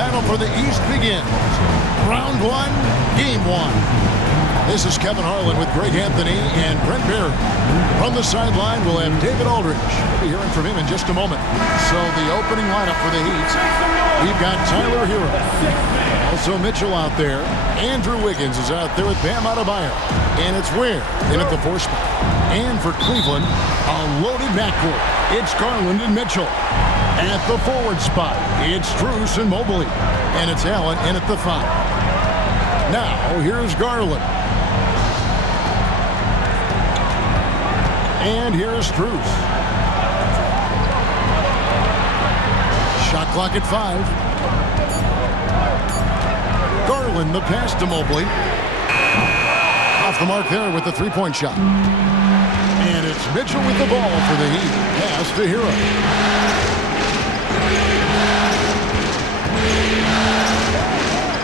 battle for the East begins. Round one, game one. This is Kevin Harlan with Greg Anthony and Brent Barry. From the sideline, we'll have David Aldridge. We'll be hearing from him in just a moment. So the opening lineup for the Heat, we've got Tyler Hero. Also Mitchell out there. Andrew Wiggins is out there with Bam Adebayo. And it's Ware in at the 4 spot. And for Cleveland, a loaded backcourt. It's Garland and Mitchell. At the forward spot, it's Strus and Mobley. And it's Allen in at the 5. Now, here's Garland. And here's Strus. Shot clock at 5. Garland, the pass to Mobley. Off the mark there with the three-point shot. And it's Mitchell with the ball for the Heat. Pass to Hero.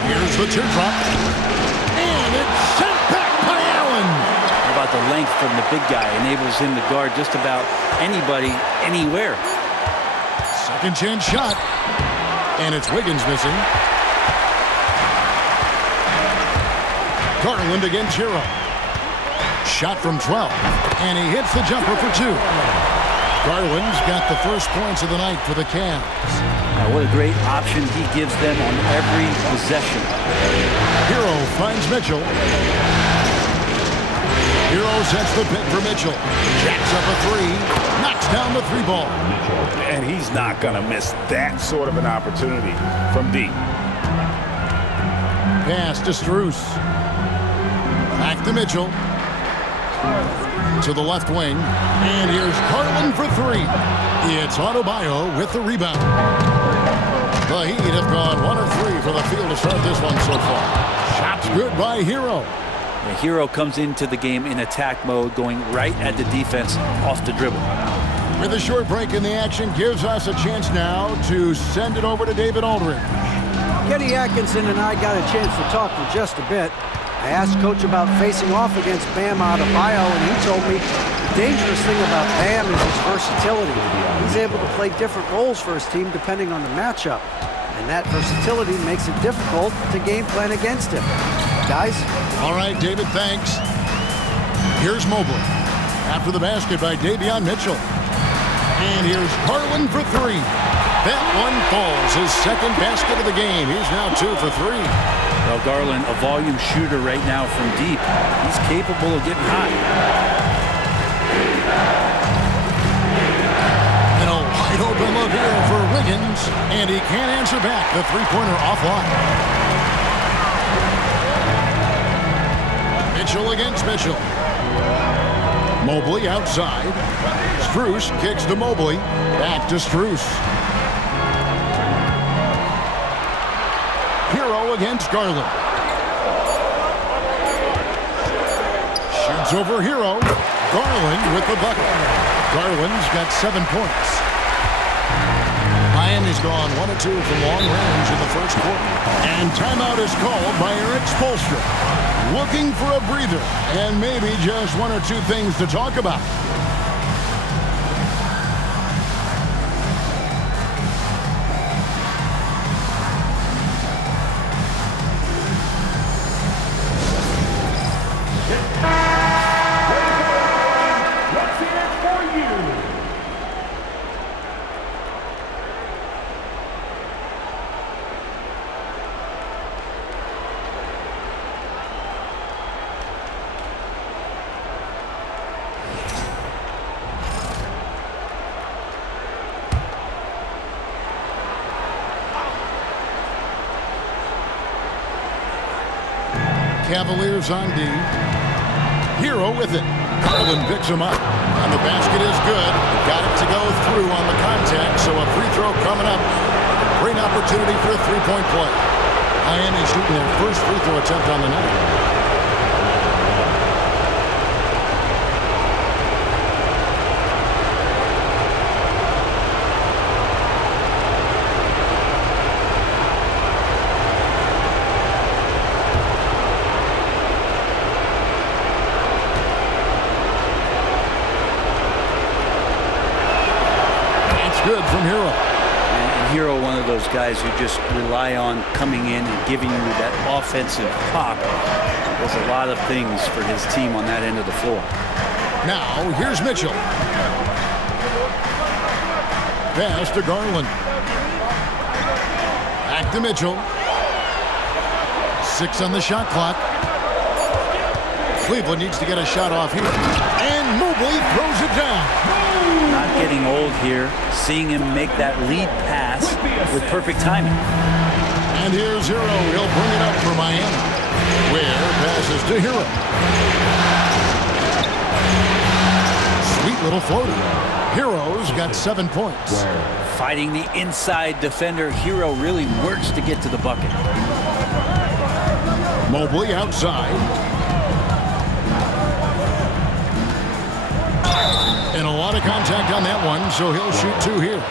Here's the teardrop. And it's sent back by Allen. How about the length from the big guy? Enables him to guard just about anybody, anywhere. Second chance shot. And it's Wiggins missing. Garland against Hero. Shot from 12. And he hits the jumper for 2. Garland's got the first points of the night for the Cavs. Now, what a great option he gives them on every possession. Hero finds Mitchell. Hero sets the pick for Mitchell. Jacks up a 3. Knocks down the 3 ball. And he's not going to miss that sort of an opportunity from deep. Pass to Strus. Back to Mitchell. To the left wing. And here's Garland for 3. It's Adebayo with the rebound. The Heat have gone 1 of 3 for the field to start this one so far. Shots good by Hero. The Hero comes into the game in attack mode, going right at the defense off the dribble. With a short break in the action, gives us a chance now to send it over to David Aldridge. Getty Atkinson and I got a chance to talk for just a bit. I asked Coach about facing off against Bam Adebayo, and he told me the dangerous thing about Bam is his versatility. He's able to play different roles for his team depending on the matchup, and that versatility makes it difficult to game plan against him. Guys? All right, David, thanks. Here's Mobley. After the basket by Davion Mitchell. And here's Garland for 3. That one falls, his second basket of the game. He's now 2 for 3. Well, Garland, a volume shooter right now from deep. He's capable of getting hot. And a wide open look here for Wiggins. And he can't answer back. The three-pointer offline. Mitchell against Mitchell. Mobley outside. Strus kicks to Mobley. Back to Strus. Hero against Garland. Shoots over Hero. Garland with the bucket. Garland's got 7 points. Miami's gone 1 of 2 from long range in the first quarter. And timeout is called by Eric Spoelstra. Looking for a breather and maybe just 1 or 2 things to talk about. Cavaliers on D. Hero with it. Garland picks him up. And the basket is good. Got it to go through on the contact, so a free throw coming up. Great opportunity for a three-point play. Miami shooting their first free throw attempt on the night. Hero, one of those guys who just rely on coming in and giving you that offensive pop. Does a lot of things for his team on that end of the floor. Now, here's Mitchell. Pass to Garland. Back to Mitchell. 6 on the shot clock. Cleveland needs to get a shot off here. And Mobley throws it down. Not getting old here. Seeing him make that lead pass with perfect timing. And here's Hero. He'll bring it up for Miami. Ware passes to Hero. Sweet little floater. Hero's got 7 points. Fighting the inside defender, Hero really works to get to the bucket. Mobley outside. And a lot of contact on that one, so he'll shoot 2 here.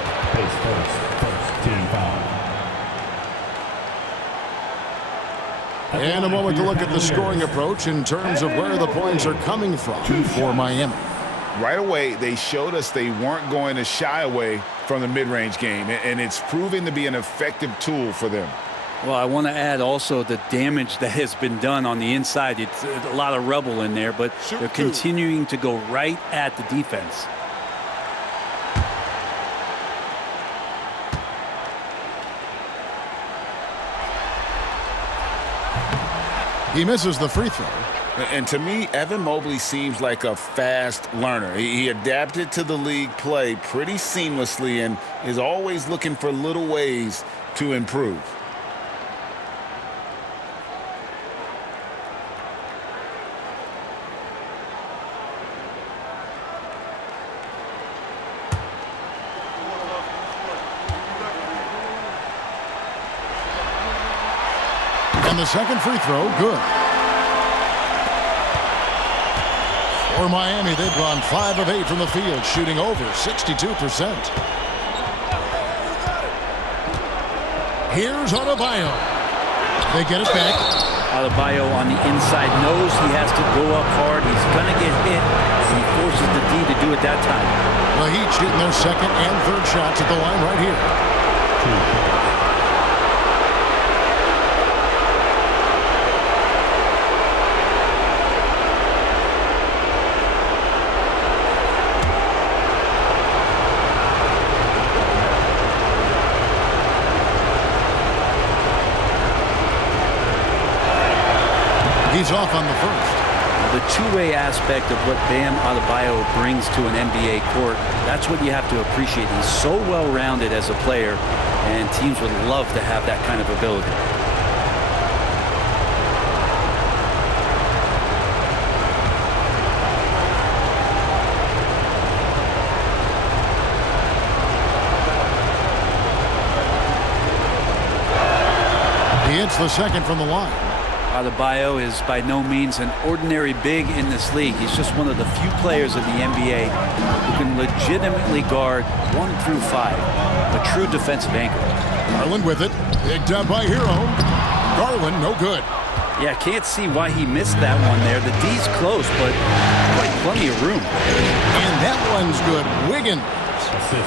And a moment to look at the scoring approach in terms of where the points are coming from for Miami. Right away, they showed us they weren't going to shy away from the mid-range game, and it's proving to be an effective tool for them. Well, I want to add also the damage that has been done on the inside. It's a lot of rubble in there, but they're continuing to go right at the defense. He misses the free throw. And to me, Evan Mobley seems like a fast learner. He adapted to the league play pretty seamlessly and is always looking for little ways to improve. And the second free throw, good. For Miami, they've gone 5 of 8 from the field, shooting over 62%. Here's Adebayo. They get it back. Adebayo on the inside knows he has to go up hard. He's going to get hit. He forces the D to do it that time. The Heat shooting their second and third shots at the line right here. He's off on the first. The two-way aspect of what Bam Adebayo brings to an NBA court, that's what you have to appreciate. He's so well-rounded as a player, and teams would love to have that kind of ability. He hits the second from the line. Adebayo is by no means an ordinary big in this league. He's just one of the few players in the NBA who can legitimately guard 1 through 5. A true defensive anchor. Garland with it. Picked up by Hero. Garland, no good. Yeah, can't see why he missed that one there. The D's close, but quite plenty of room. And that one's good. Wiggins.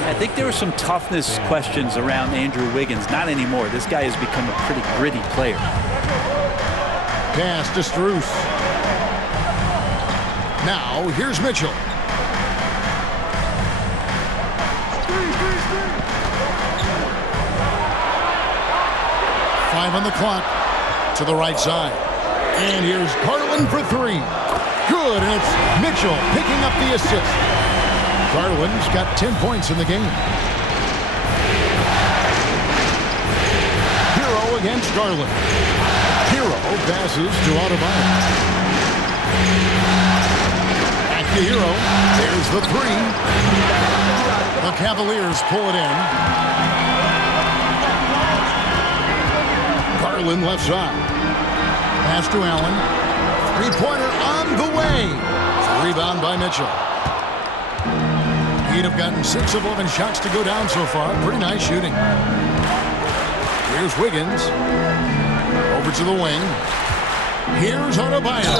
I think there were some toughness questions around Andrew Wiggins. Not anymore. This guy has become a pretty gritty player. Pass to Strus. Now, here's Mitchell. Five on the clock to the right side. And here's Garland for 3. Good, and it's Mitchell picking up the assist. Garland's got 10 points in the game. Hero against Garland. Hero passes to Adebayo. Back to Hero. There's the 3. The Cavaliers pull it in. Garland left side. Pass to Allen. 3-pointer on the way. Rebound by Mitchell. He'd have gotten 6 of 11 shots to go down so far. Pretty nice shooting. Here's Wiggins. Over to the wing. Here's Adebayo.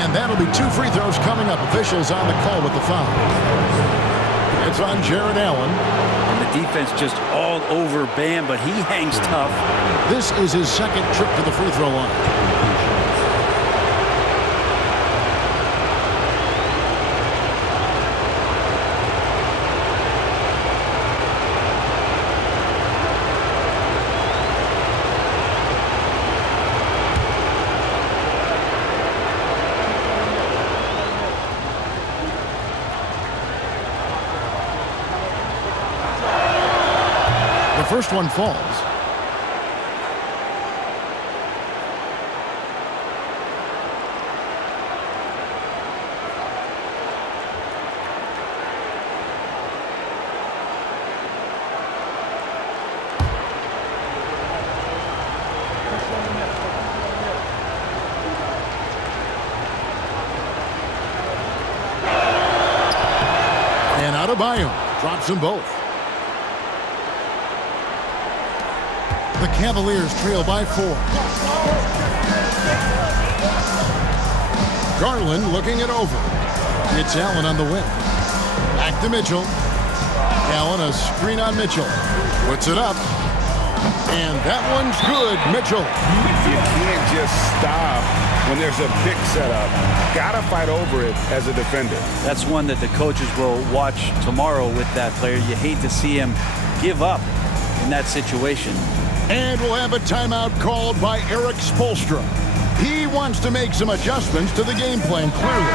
And that'll be 2 free throws coming up. Officials on the call with the foul. It's on Jared Allen. And the defense just all over Bam, but he hangs tough. This is his second trip to the free throw line. The first one falls. And Adebayo drops them both. The Cavaliers trail by 4. Garland looking it over. It's Allen on the wing. Back to Mitchell. Allen, a screen on Mitchell. Puts it up. And that one's good, Mitchell. You can't just stop when there's a pick set up. Gotta fight over it as a defender. That's one that the coaches will watch tomorrow with that player. You hate to see him give up in that situation. And we'll have a timeout called by Eric Spoelstra. He wants to make some adjustments to the game plan, clearly.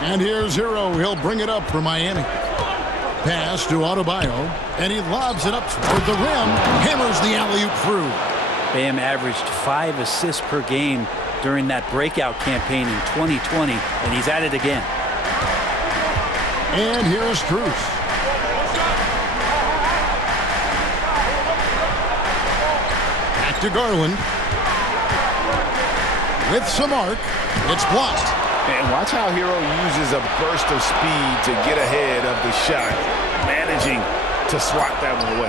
And here's Hero. He'll bring it up for Miami. Pass to Adebayo, and he lobs it up toward the rim. Hammers the alley-oop through. Bam averaged 5 assists per game during that breakout campaign in 2020, and he's at it again. And here's Cruz. Back to Garland. With some arc. It's blocked. And watch how Hero uses a burst of speed to get ahead of the shot, managing to swat that one away.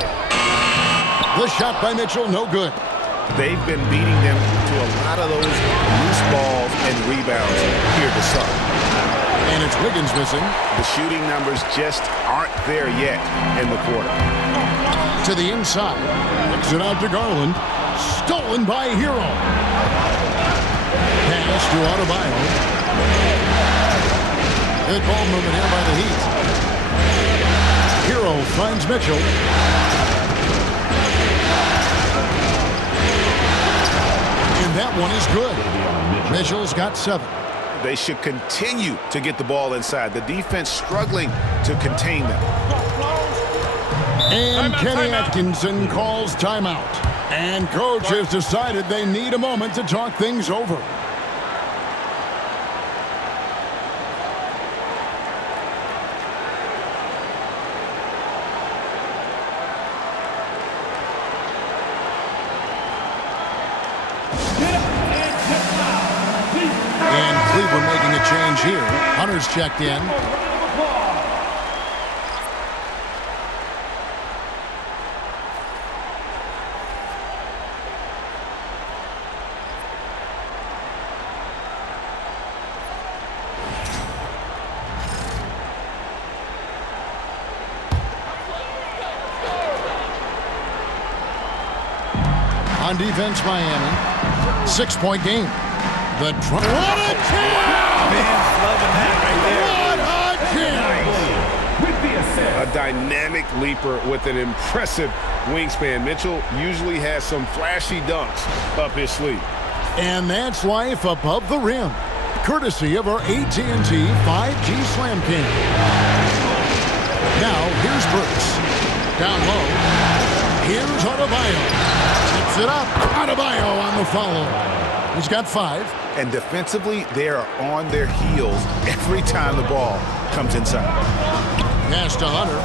The shot by Mitchell, no good. They've been beating them to a lot of those loose balls and rebounds here to start. And it's Wiggins missing. The shooting numbers just aren't there yet in the quarter. To the inside. Kicks it out to Garland. Stolen by Hero. Pass to Adebayo. Good ball movement here by the Heat. Hero finds Mitchell. And that one is good. Mitchell's got 7. They should continue to get the ball inside. The defense struggling to contain them. And Kenny Atkinson calls timeout. And coach has decided they need a moment to talk things over. Cleveland making a change here. Hunter's checked in. On defense, Miami. 6-point game. The what a chance! Loving that What a chance! A dynamic leaper with an impressive wingspan. Mitchell usually has some flashy dunks up his sleeve. And that's life above the rim, courtesy of our AT&T 5G Slam King. Now, here's Brooks. Down low. Here's Adebayo. Tips it up. Adebayo on the follow. He's got 5. And defensively, they are on their heels every time the ball comes inside. Pass to Hunter.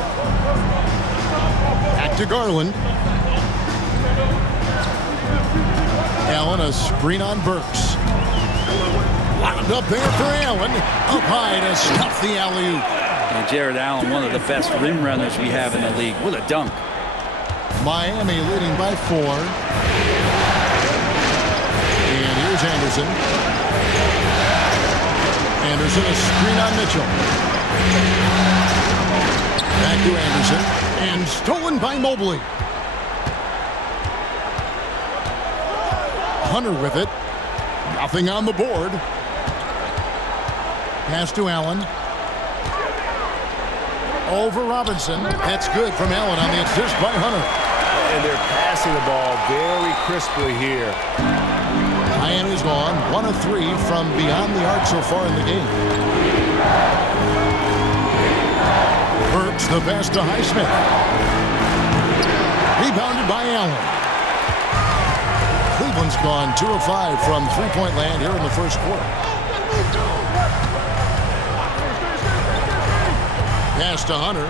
Back to Garland. Allen, a screen on Burks. Wound up there for Allen. Up high to stuff the alley-oop. And Jared Allen, one of the best rim runners we have in the league. What a dunk. Miami leading by 4. And here's Anderson. Anderson, a screen on Mitchell. Back to Anderson. And stolen by Mobley. Hunter with it. Nothing on the board. Pass to Allen. Over Robinson. That's good from Allen on the assist by Hunter. And they're passing the ball very crisply here. Miami's gone 1 of 3 from beyond the arc so far in the game. Burks the pass to Highsmith. Rebounded by Allen. Cleveland's gone 2 of 5 from three-point land here in the first quarter. Pass to Hunter.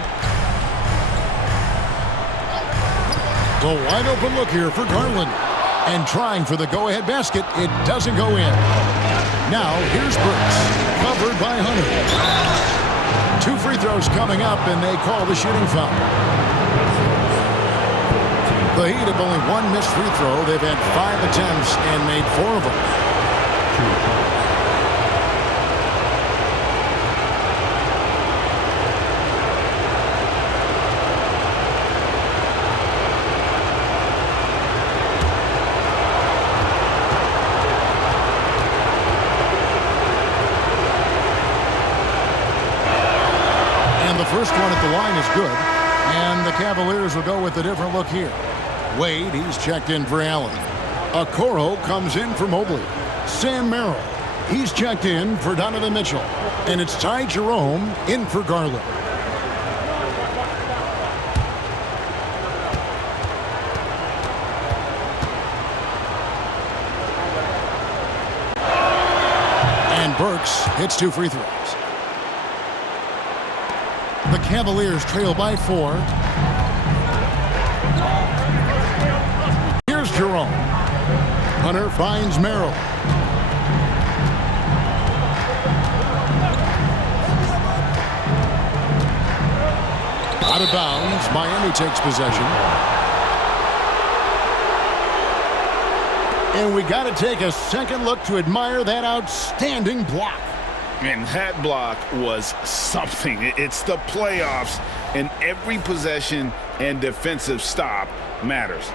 The wide open look here for Garland. And trying for the go-ahead basket. It doesn't go in. Now here's Burks. Covered by Hunter. 2 free throws coming up, and they call the shooting foul. The Heat have only 1 missed free throw. They've had 5 attempts and made 4 of them. First one at the line is good, and the Cavaliers will go with a different look here. Wade, he's checked in for Allen. Okoro comes in for Mobley. Sam Merrill, he's checked in for Donovan Mitchell. And it's Ty Jerome in for Garland. And Burks hits 2 free throws. The Cavaliers trail by 4. Here's Jerome. Hunter finds Merrill. Out of bounds. Miami takes possession. And we got to take a second look to admire that outstanding block. And that block was something. It's the playoffs, and every possession and defensive stop matters.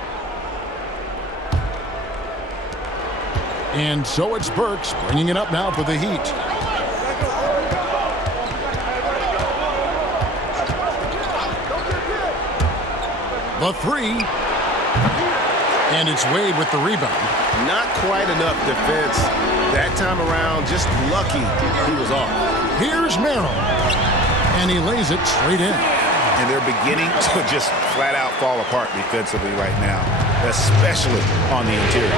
And so it's Burks bringing it up now for the Heat. The 3. And it's Wade with the rebound. Not quite enough defense. That time around, just lucky he was off. Here's Merrill. And he lays it straight in. And they're beginning to just flat out fall apart defensively right now, especially on the interior.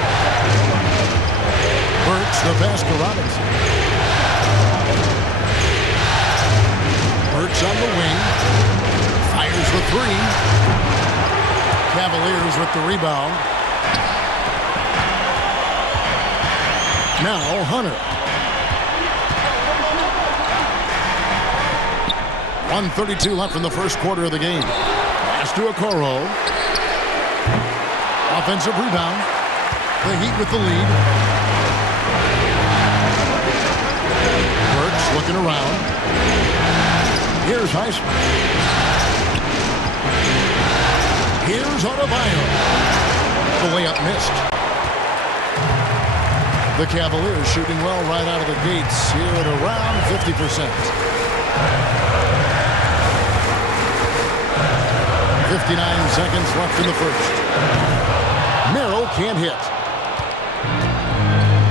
Burks the pass to Robinson. Burks on the wing. Fires the 3. Cavaliers with the rebound. Now Hunter. 1:32 left in the first quarter of the game. Pass to Okoro. Offensive rebound. The Heat with the lead. Burks looking around. Here's Highsmith. Here's Adebayo. The layup missed. The Cavaliers shooting well right out of the gates here at around 50%. 59 seconds left in the first. Merrill can't hit.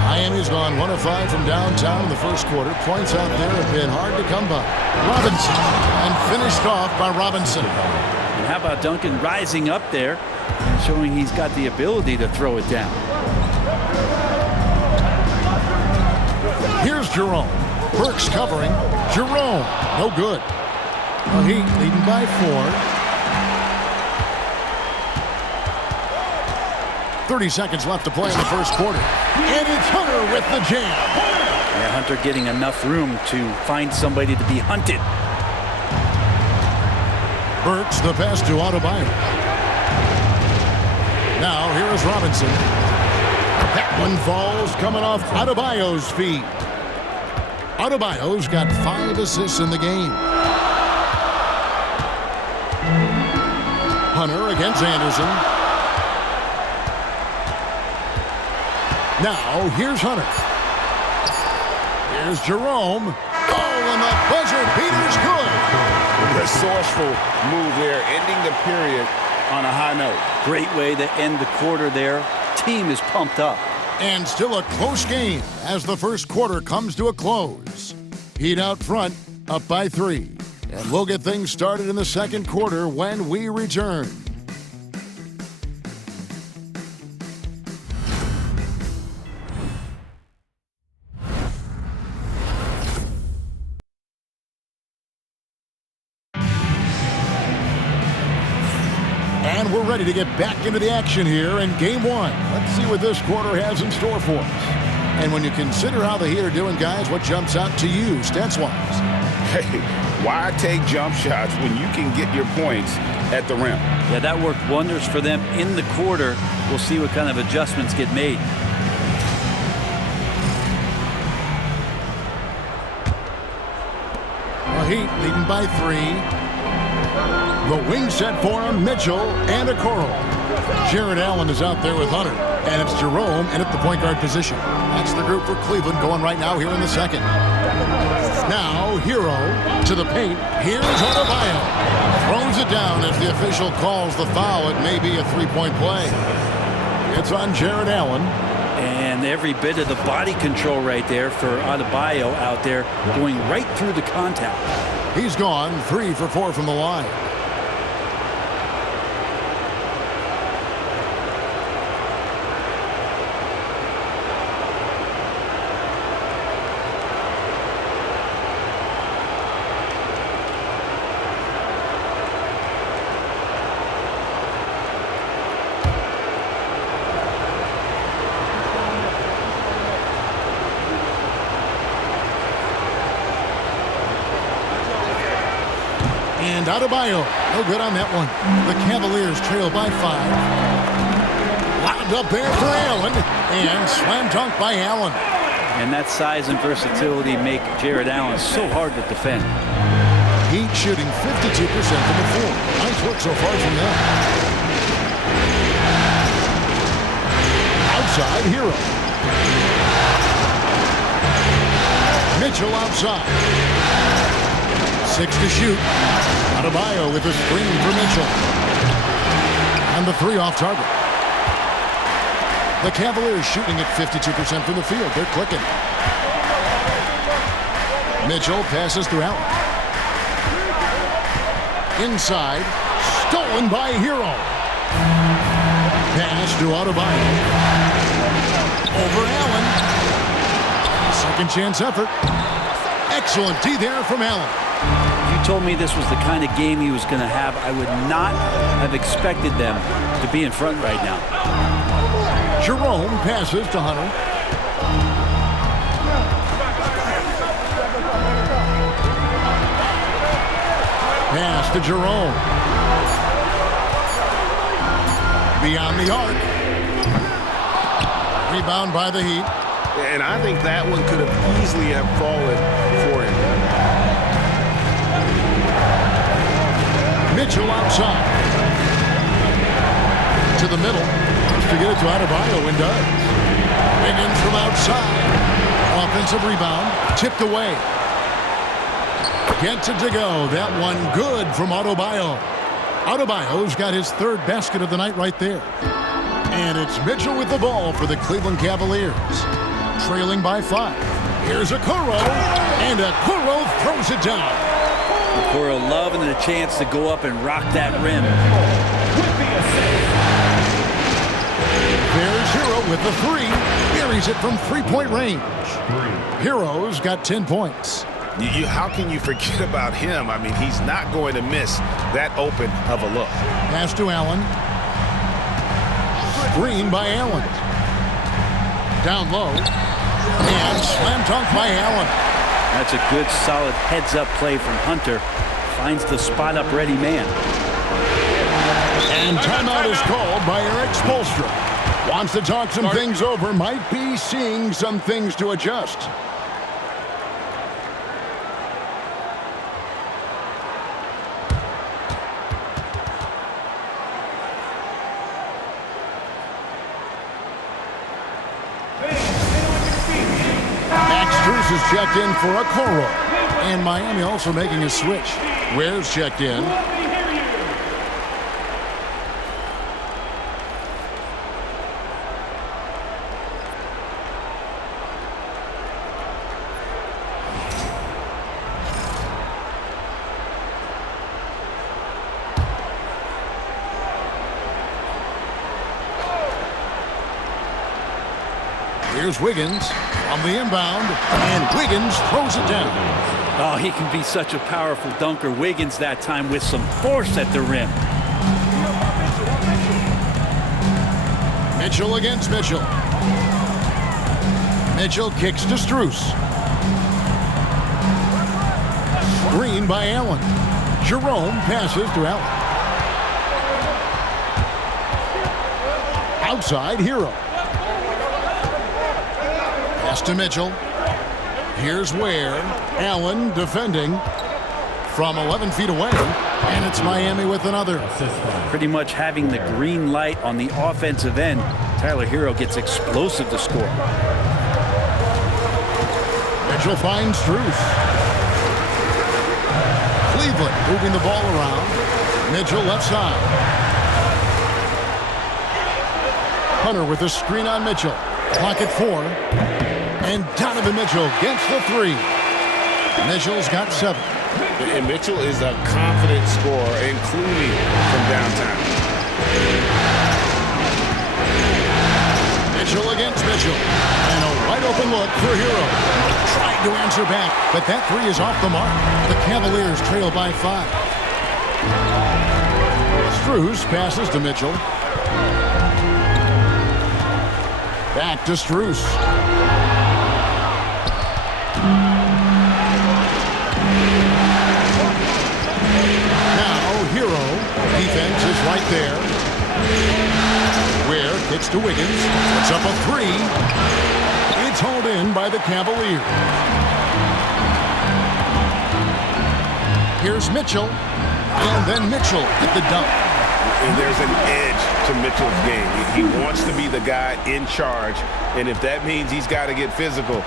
Miami's gone 1 of 5 from downtown in the first quarter. Points out there have been hard to come by. Robinson, and finished off by Robinson. And how about Duncan rising up there and showing he's got the ability to throw it down. Here's Jerome. Burks covering. Jerome, no good. The Heat leading by 4. 30 seconds left to play in the first quarter. And it's Hunter with the jam. Yeah, after getting enough room to find somebody to be hunted. Burks the pass to Adebayo. Now here is Robinson. That one falls coming off Adebayo's feet. Adebayo's got 5 assists in the game. Hunter against Anderson. Now here's Hunter. Here's Jerome. Oh, and the buzzer beater's good. Resourceful move there, ending the period on a high note. Great way to end the quarter there. Team is pumped up. And still a close game as the first quarter comes to a close. Heat out front, up by 3. And we'll get things started in the second quarter when we return. And we're ready to get back into the action here in Game 1. Let's see what this quarter has in store for us. And when you consider how the Heat are doing, guys, what jumps out to you, stats-wise? Hey, why take jump shots when you can get your points at the rim? Yeah, that worked wonders for them in the quarter. We'll see what kind of adjustments get made. The Heat leading by 3. The wing set for him, Mitchell and Okoro. Jared Allen is out there with Hunter. And it's Jerome in at the point guard position. That's the group for Cleveland going right now here in the second. Now, Hero to the paint. Here's Adebayo. Throws it down as the official calls the foul. It may be a three-point play. It's on Jared Allen. And every bit of the body control right there for Adebayo out there, going right through the contact. He's gone 3 for 4 from the line. And Adebayo, no good on that one. The Cavaliers trail by 5. Lobbed up there for Allen, and slam dunk by Allen. And that size and versatility make Jared Allen so hard to defend. Heat shooting 52% from the floor. Nice work so far from them. Outside, Hero. Mitchell outside. 6 to shoot. Adebayo with a screen for Mitchell. And the 3 off target. The Cavaliers shooting at 52% from the field. They're clicking. Mitchell passes to Allen. Inside. Stolen by Hero. Pass to Adebayo. Over Allen. Second chance effort. Excellent D there from Allen. If you told me this was the kind of game he was going to have, I would not have expected them to be in front right now. Jerome passes to Hunter. Pass to Jerome. Beyond the arc. Rebound by the Heat. And I think that one could have easily have fallen for him. Mitchell outside. To the middle. Wants to get it to Adebayo and does. Wiggins from outside. Offensive rebound. Tipped away. Gets it to go. That one good from Adebayo. Adebayo's got his 3rd basket of the night right there. And it's Mitchell with the ball for the Cleveland Cavaliers. Trailing by 5. Here's Okoro. And Okoro throws it down. Okoro loving the chance to go up and rock that rim. There's Hero with the 3. Buries it from 3-point range. Hero's got 10 points. How can you forget about him? I mean, he's not going to miss that open of a look. Pass to Allen. Screen by Allen. Down low. And slam dunk by Allen. That's a good, solid heads-up play from Hunter. Finds the spot-up ready man. And timeout is called by Eric Spoelstra. Wants to talk some things over. Might be seeing some things to adjust. Is checked in for a Coro. And Miami also making a switch. Ware's checked in. Here's Wiggins on the inbound, and Wiggins throws it down. Oh, he can be such a powerful dunker. Wiggins that time with some force at the rim. Mitchell against Mitchell. Mitchell kicks to Strus. Screen by Allen. Jerome passes to Allen. Outside, Hero. Pass to Mitchell. Here's Ware. Allen defending from 11 feet away. And it's Miami with another. Pretty much having the green light on the offensive end. Tyler Hero gets explosive to score. Mitchell finds Strus. Cleveland moving the ball around. Mitchell left side. Hunter with a screen on Mitchell. Clock at 4. And Donovan Mitchell gets the 3. Mitchell's got 7. And Mitchell is a confident scorer, including from downtown. Mitchell against Mitchell. And a wide open look for Hero. Tried to answer back, but that 3 is off the mark. The Cavaliers trail by 5. Strus passes to Mitchell. Back to Strus. Now Hero. Defense is right there. Ware kicks to Wiggins. Puts up a 3. It's hauled in by the Cavaliers. Here's Mitchell. And then Mitchell at the dunk. And there's an edge to Mitchell's game. He wants to be the guy in charge, and if that means he's got to get physical,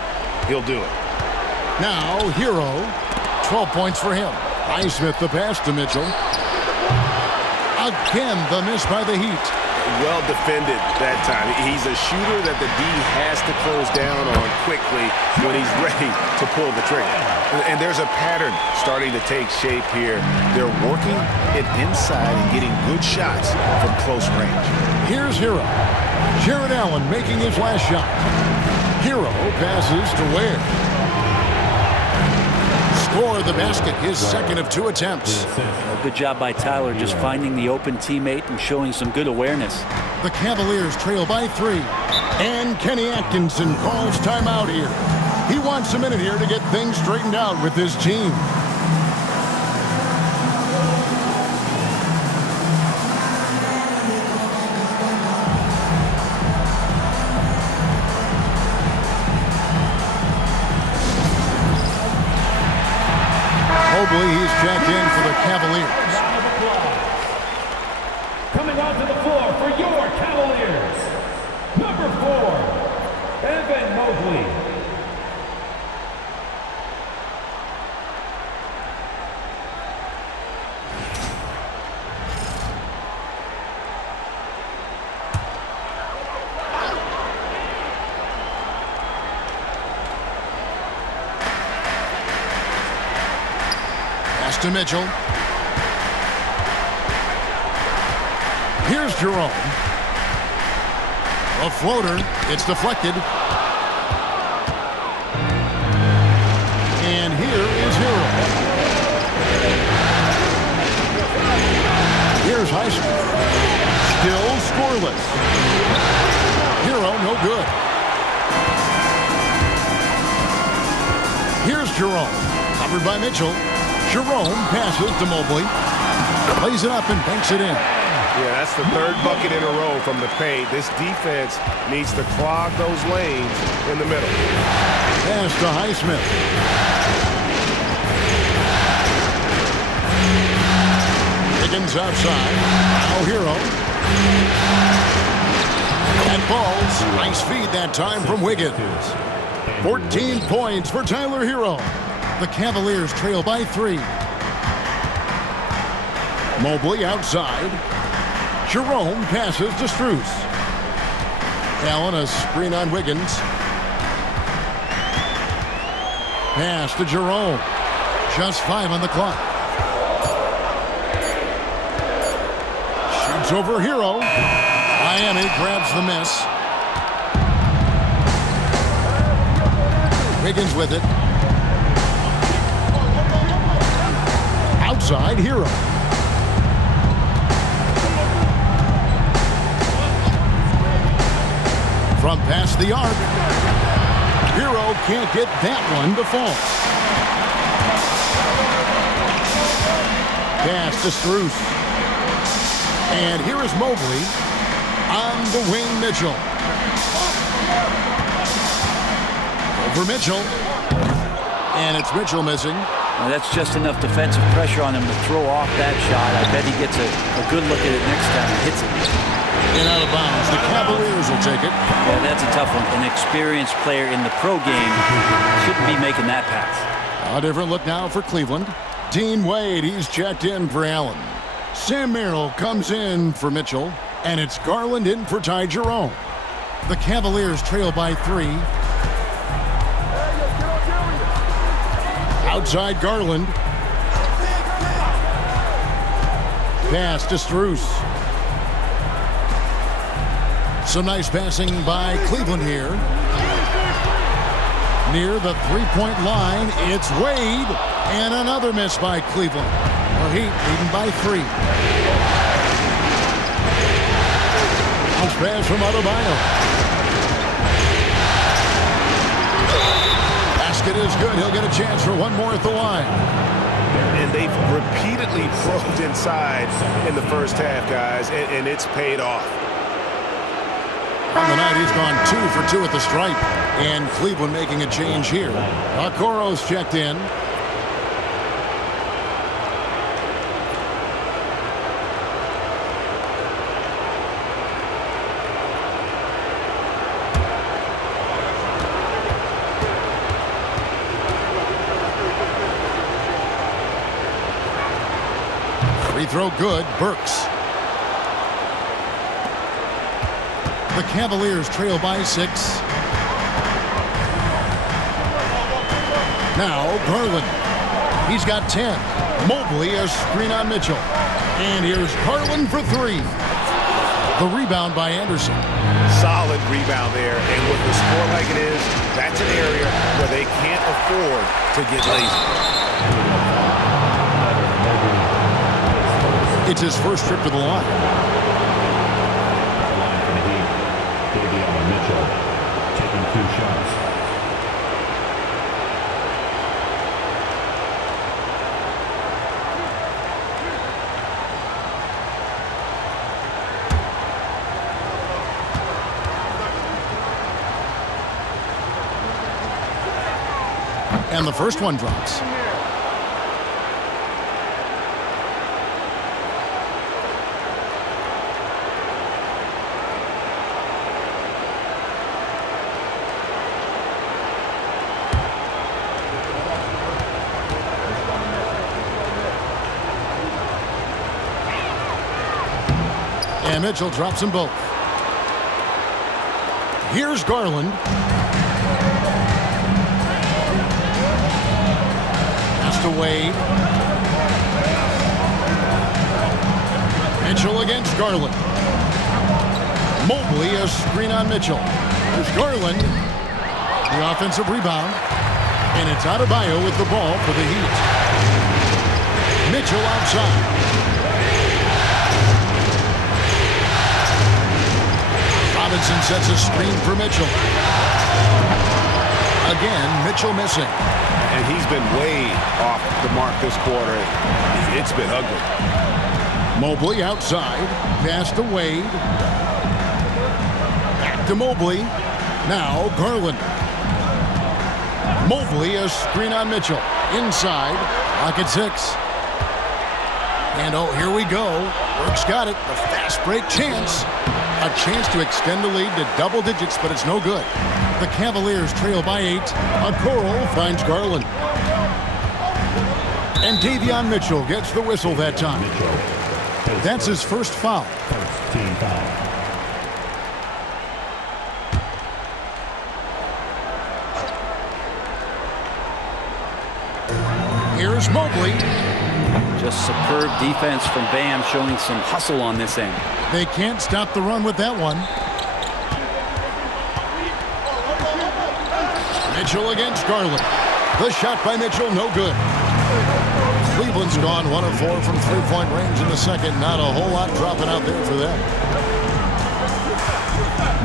he'll do it. Now, Hero, 12 points for him. Highsmith the pass to Mitchell. Again, the miss by the Heat. Well defended that time. He's a shooter that the D has to close down on quickly when he's ready to pull the trigger. And there's a pattern starting to take shape here. They're working it inside and getting good shots from close range. Here's Hero. Jared Allen making his last shot. Hero passes to Ware. Score the basket, his second of 2 attempts. Well, good job by Tyler just finding the open teammate and showing some good awareness. The Cavaliers trail by 3. And Kenny Atkinson calls timeout here. He wants a minute here to get things straightened out with his team. Mobley, he's checked in for the Cavaliers. Coming onto the floor for your Cavaliers, number 4, Evan Mobley. To Mitchell. Here's Jerome. A floater. It's deflected. And here is Hero. Here's Highsmith. Still scoreless. Hero no good. Jerome. Covered by Mitchell. Jerome passes to Mobley. Lays it up and banks it in. Yeah, that's the third bucket in a row from the paint. This defense needs to clog those lanes in the middle. Pass to Highsmith. Higgins outside. Now Hero. And balls. Nice feed that time from Wiggins. 14 points for Tyler Hero. The Cavaliers trail by 3. Mobley outside. Jerome passes to Strus. Allen a screen on Wiggins. Pass to Jerome. Just 5 on the clock. Shoots over Hero. Miami grabs the miss. Wiggins with it. Outside Hero. From past the arc. Hero can't get that one to fall. Pass to Strus. And here is Mobley on the wing. Mitchell. Over Mitchell. And it's Mitchell missing. Well, that's just enough defensive pressure on him to throw off that shot. I bet he gets a good look at it next time he hits it. In out of bounds. The Cavaliers will take it. Yeah, that's a tough one. An experienced player in the pro game shouldn't be making that pass. A different look now for Cleveland. Dean Wade, he's checked in for Allen. Sam Merrill comes in for Mitchell. And it's Garland in for Ty Jerome. The Cavaliers trail by 3. Outside Garland. Pass to Strus. Some nice passing by Cleveland here. Near the three-point line, it's Wade. And another miss by Cleveland. The Heat leading by 3. Bounce pass from Adebayo. Basket is good. He'll get a chance for one more at the line. And they've repeatedly probed inside in the first half, guys, and it's paid off. On the night, he's gone 2 for 2 at the stripe. And Cleveland making a change here. Okoro's checked in. Free throw good. Burks. The Cavaliers trail by 6. Now Garland. He's got 10. Mobley a screen on Mitchell. And here's Garland for 3. The rebound by Anderson. Solid rebound there. And with the score like it is, that's an area where they can't afford to get lazy. It's his first trip to the line. Mitchell taking 2 shots. And the first one drops. And Mitchell drops them both. Here's Garland. Pass to Wade. Mitchell against Garland. Mobley a screen on Mitchell. There's Garland. The offensive rebound. And it's Adebayo with the ball for the Heat. Mitchell outside. Robinson sets a screen for Mitchell. Again, Mitchell missing. And he's He's been way off the mark this quarter. It's been ugly. Mobley outside. Pass to Wade. Back to Mobley. Now Garland. Mobley, a screen on Mitchell. Inside. Lock at 6. And oh, here we go. Burks got it. The fast break chance. A chance to extend the lead to double digits, but it's no good. The Cavaliers trail by 8. Okoro finds Garland. And Davion Mitchell gets the whistle that time. That's his first foul. Team foul. Here's Mobley. Just superb defense from Bam, showing some hustle on this end. They can't stop the run with that one. Mitchell against Garland. The shot by Mitchell, no good. Cleveland's gone 1 of 4 from three-point range in the second. Not a whole lot dropping out there for them.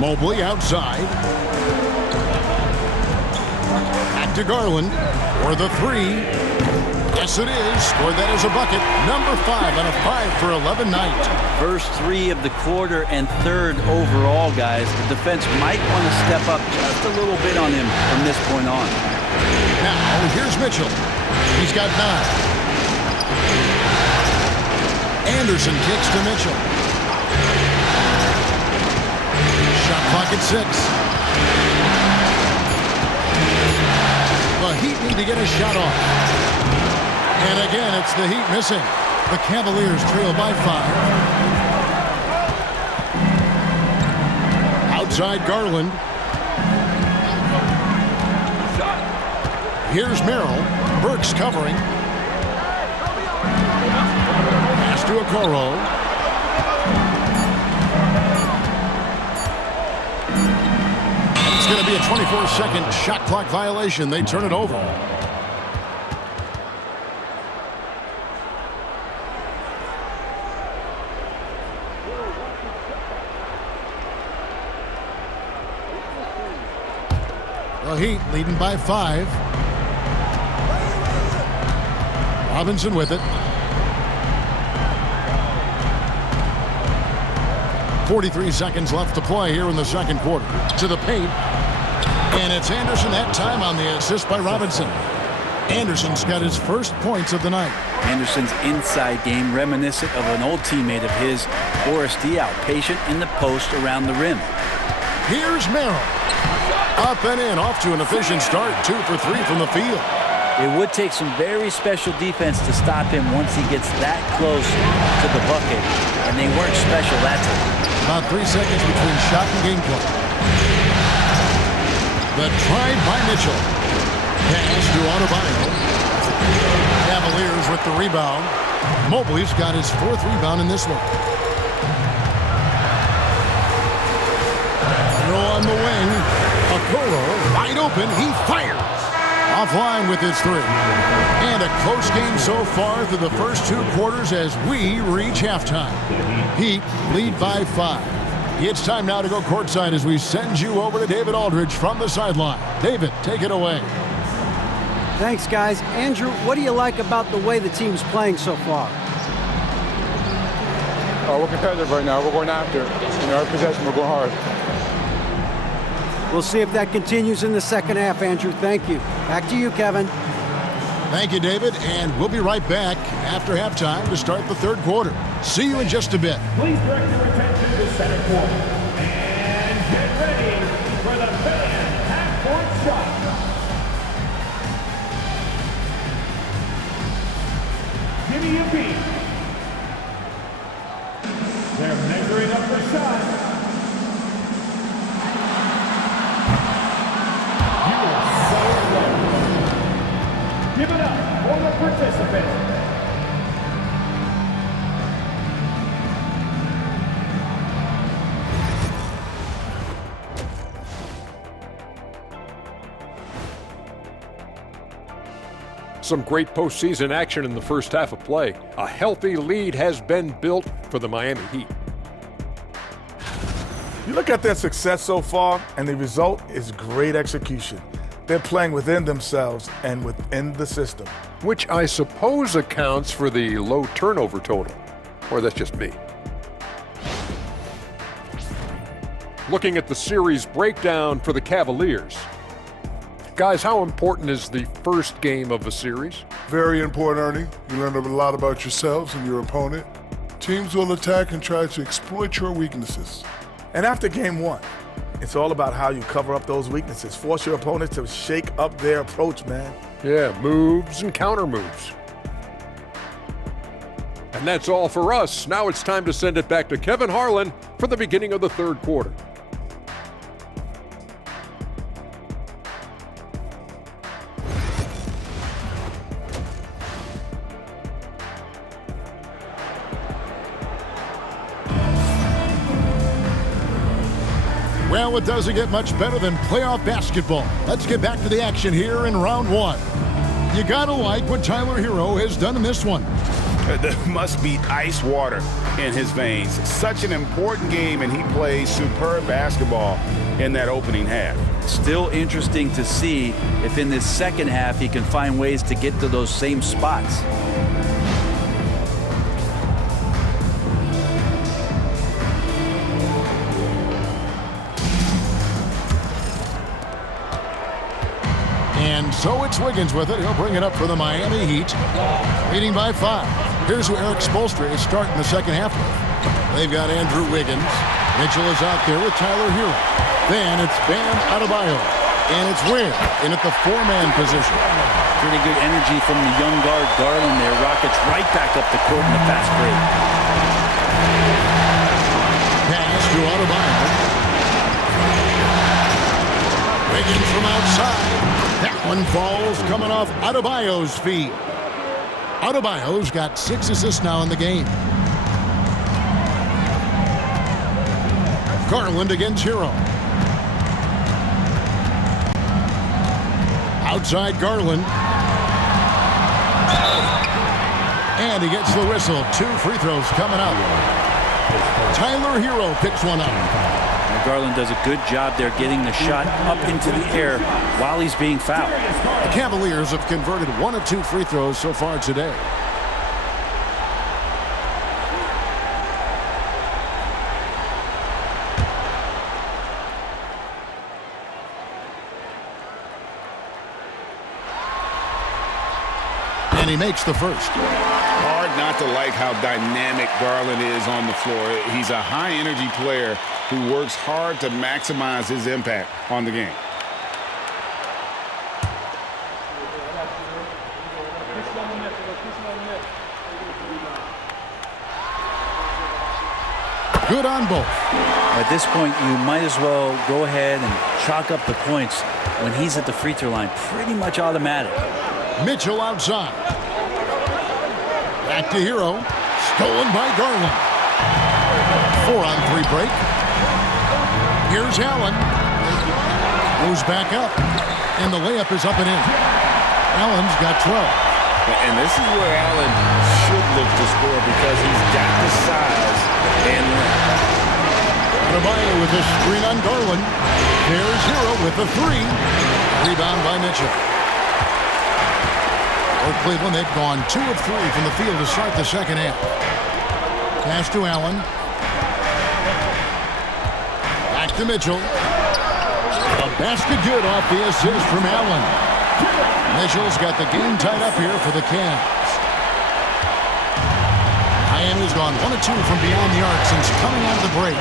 Mobley outside. Back to Garland for the 3. Yes, it is. Scored that as a bucket. Number 5 on a 5-for-11 night. First 3 of the quarter and 3rd overall, guys. The defense might want to step up just a little bit on him from this point on. Now, here's Mitchell. He's got 9. Anderson kicks to Mitchell. Shot clock at 6. The Heat need to get a shot off. And again, it's the Heat missing. The Cavaliers trail by 5. Outside Garland. Here's Merrill. Burks covering. Pass to Okoro. It's going to be a 24-second shot clock violation. They turn it over. The Heat leading by 5. Robinson with it. 43 seconds left to play here in the second quarter. To the paint. And it's Anderson that time on the assist by Robinson. Anderson's got his first points of the night. Anderson's inside game reminiscent of an old teammate of his, Boris Diaw, patient in the post around the rim. Here's Merrill. Up and in, off to an efficient start. 2 for 3 from the field. It would take some very special defense to stop him once he gets that close to the bucket, and they weren't special that time. About 3 seconds between shot and game clock. The try by Mitchell. Pass to Adebayo. Cavaliers with the rebound. Mobley's got his 4th rebound in this one. Throw on the wing. Okoro wide open. He fires. Offline with his 3. And a close game so far through the first 2 quarters as we reach halftime. Heat lead by 5. It's time now to go courtside as we send you over to David Aldridge from the sideline. David, take it away. Thanks, guys. Andrew, what do you like about the way the team's playing so far? We're competitive right now. We're going after it. Our possession, we're going hard. We'll see if that continues in the second half, Andrew. Thank you. Back to you, Kevin. Thank you, David. And we'll be right back after halftime to start the third quarter. See you in just a bit. Please direct your attention to center court. And get ready for the fan half-court shot. Give me a beat. They're measuring up the shot. You are so close. Give it up for the participant. Some great postseason action in the first half of play. A healthy lead has been built for the Miami Heat. You look at their success so far, and the result is great execution. They're playing within themselves and within the system. Which I suppose accounts for the low turnover total. Or that's just me. Looking at the series breakdown for the Cavaliers. Guys, how important is the first game of a series? Very important, Ernie. You learn a lot about yourselves and your opponent. Teams will attack and try to exploit your weaknesses. And after game one, it's all about how you cover up those weaknesses. Force your opponent to shake up their approach, man. Yeah, moves and counter moves. And that's all for us. Now it's time to send it back to Kevin Harlan for the beginning of the third quarter. Well, it doesn't get much better than playoff basketball. Let's get back to the action here in round one. You gotta like what Tyler Hero has done in this one. There must be ice water in his veins. Such an important game, and he plays superb basketball in that opening half. Still interesting to see if in this second half he can find ways to get to those same spots. And so it's Wiggins with it. He'll bring it up for the Miami Heat, leading by 5. Here's who Eric Spoelstra is starting the second half with. They've got Andrew Wiggins. Mitchell is out there with Tyler Hero. Then it's Bam Adebayo. And it's Wynn in at the 4-man position. Pretty good energy from the young guard Garland there. Rockets right back up the court in the fast break. Pass to Adebayo. Wiggins from outside. That one falls coming off Adebayo's feet. Adebayo's got 6 assists now in the game. Garland against Hero. Outside Garland. And he gets the whistle. 2 free throws coming up. Tyler Hero picks one up. Garland does a good job there getting the shot up into the air while he's being fouled. The Cavaliers have converted 1 of 2 free throws so far today. And he makes the first. Hard not to like how dynamic Garland is on the floor. He's a high-energy player who works hard to maximize his impact on the game. Good on both. At this point, you might as well go ahead and chalk up the points when he's at the free throw line. Pretty much automatic. Mitchell outside. Back to Hero. Stolen by Garland. 4-on-3 break. Here's Allen. Goes back up. And the layup is up and in. Allen's got 12. And this is where Allen should look to score because he's got the size and length. Adebayo with a screen on Garland. There's Hero with the 3. Rebound by Mitchell. For Cleveland, they've gone 2 of 3 from the field to start the second half. Pass to Allen. Back to Mitchell. A basket good off the assist from Allen. Mitchell's got the game tied up here for the Cavs. Miami's gone 1 of 2 from beyond the arc since coming out of the break.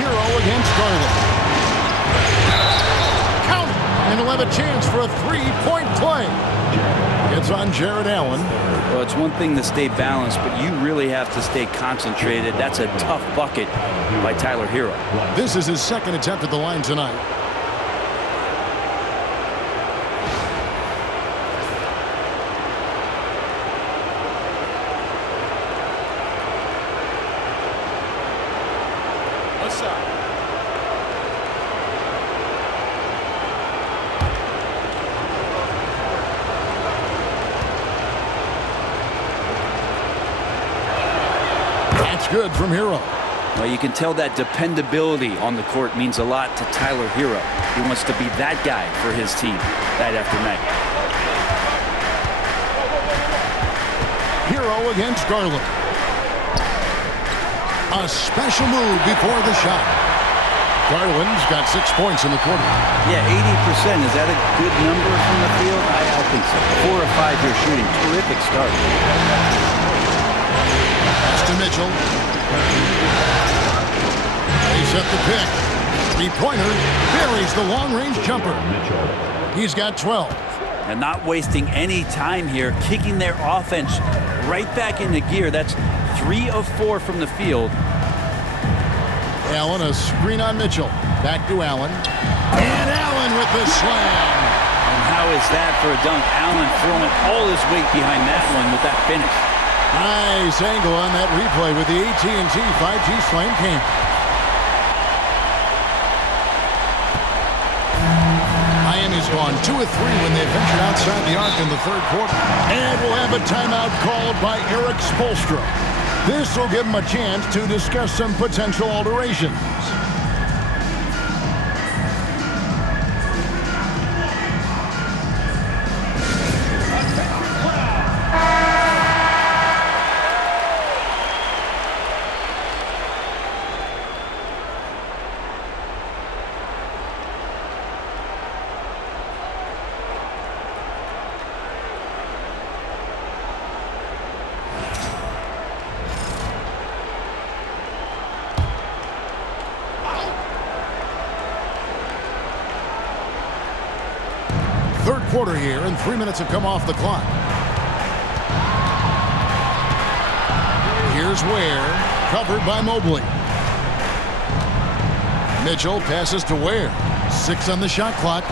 Hero against Garland. Count it! And he'll have a chance for a 3-point play. It's on Jared Allen. Well, it's one thing to stay balanced, but you really have to stay concentrated. That's a tough bucket by Tyler Hero. This is his second attempt at the line tonight. Good from Hero. Well, you can tell that dependability on the court means a lot to Tyler Hero. He wants to be that guy for his team night after night. Hero against Garland. A special move before the shot. Garland's got 6 points in the quarter. Yeah, 80%. Is that a good number from the field? I think so. 4 of 5 here shooting. Terrific start. Pass to Mitchell. They set the pick. Three-pointer buries the long-range jumper. He's got 12. And not wasting any time here, kicking their offense right back into gear. That's 3 of 4 from the field. Allen, a screen on Mitchell. Back to Allen. And Allen with the slam. And how is that for a dunk? Allen throwing all his weight behind that one with that finish. Nice angle on that replay with the AT&T 5G Slam Cam. Miami's gone 2 of 3 when they ventured outside the arc in the third quarter. And we'll have a timeout called by Eric Spoelstra. This will give him a chance to discuss some potential alterations. Third quarter here, and 3 minutes have come off the clock. Here's Ware, covered by Mobley. Mitchell passes to Ware. 6 on the shot clock.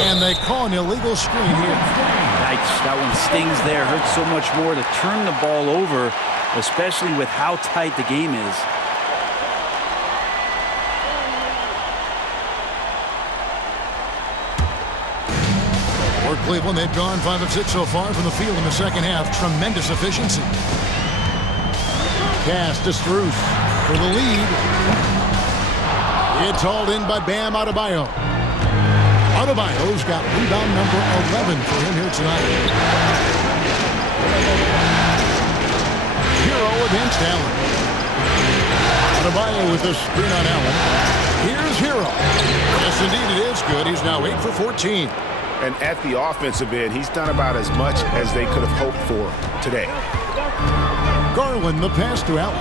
And they call an illegal screen here. That one stings there. Hurts so much more to turn the ball over, especially with how tight the game is. Cleveland, they've gone 5 of 6 so far from the field in the second half. Tremendous efficiency. Pass to Strus for the lead. It's hauled in by Bam Adebayo. Adebayo's got rebound number 11 for him here tonight. Hero against Allen. Adebayo with the screen on Allen. Here's Hero. Yes, indeed it is good. He's now 8 for 14. And at the offensive end, he's done about as much as they could have hoped for today. Garland, the pass to Allen.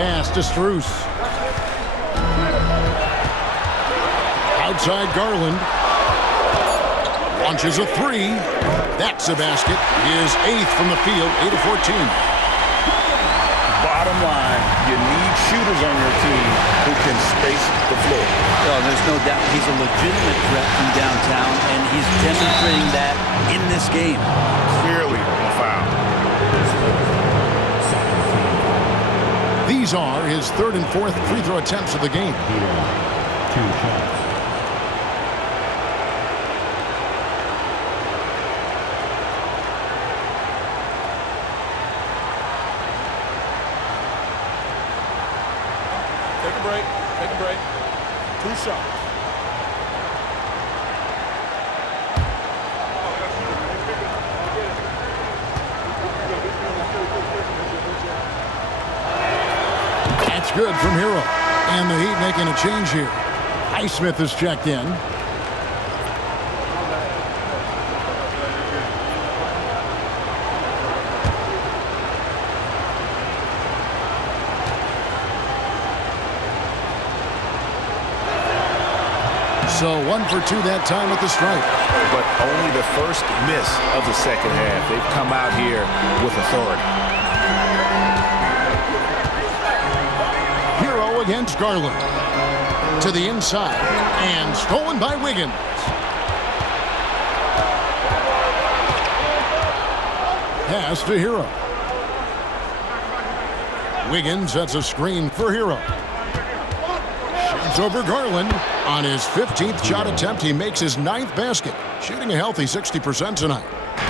Pass to Strus. Outside Garland. Launches a 3. That's a basket. His 8th from the field, 8 of 14. Bottom line, you need shooters on your team who can space the floor. Oh, there's no doubt he's a legitimate threat from downtown, and he's demonstrating that in this game. Clearly a foul. These are his 3rd and 4th free throw attempts of the game. 2 shots. Take a break. 2 shots. That's good from Hero. And the Heat making a change here. Highsmith is checked in. So 1 for 2 that time at the stripe. But only the first miss of the second half. They've come out here with authority. Hero against Garland. To the inside. And stolen by Wiggins. Pass to Hero. Wiggins sets a screen for Hero. Starts over Garland. On his 15th shot attempt, he makes his 9th basket, shooting a healthy 60% tonight.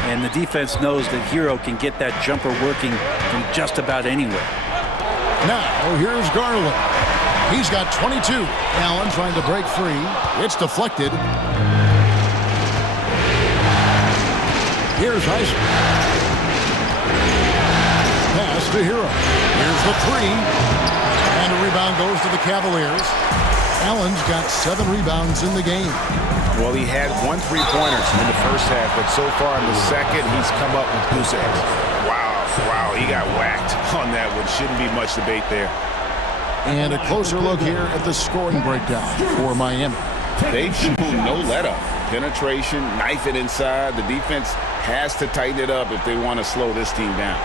And the defense knows that Hero can get that jumper working from just about anywhere. Now, here's Garland. He's got 22. Allen trying to break free. It's deflected. Here's Heisman. Pass to Hero. Here's the three. And a rebound goes to the Cavaliers. Allen's got 7 rebounds in the game. Well, he had 1 3-pointer in the first half, but so far in the second, he's come up with goose eggs. Wow, he got whacked on that one. Shouldn't be much debate there. And a closer look here at the scoring breakdown for Miami. They've shown no let-up. Penetration, knife it inside. The defense has to tighten it up if they want to slow this team down.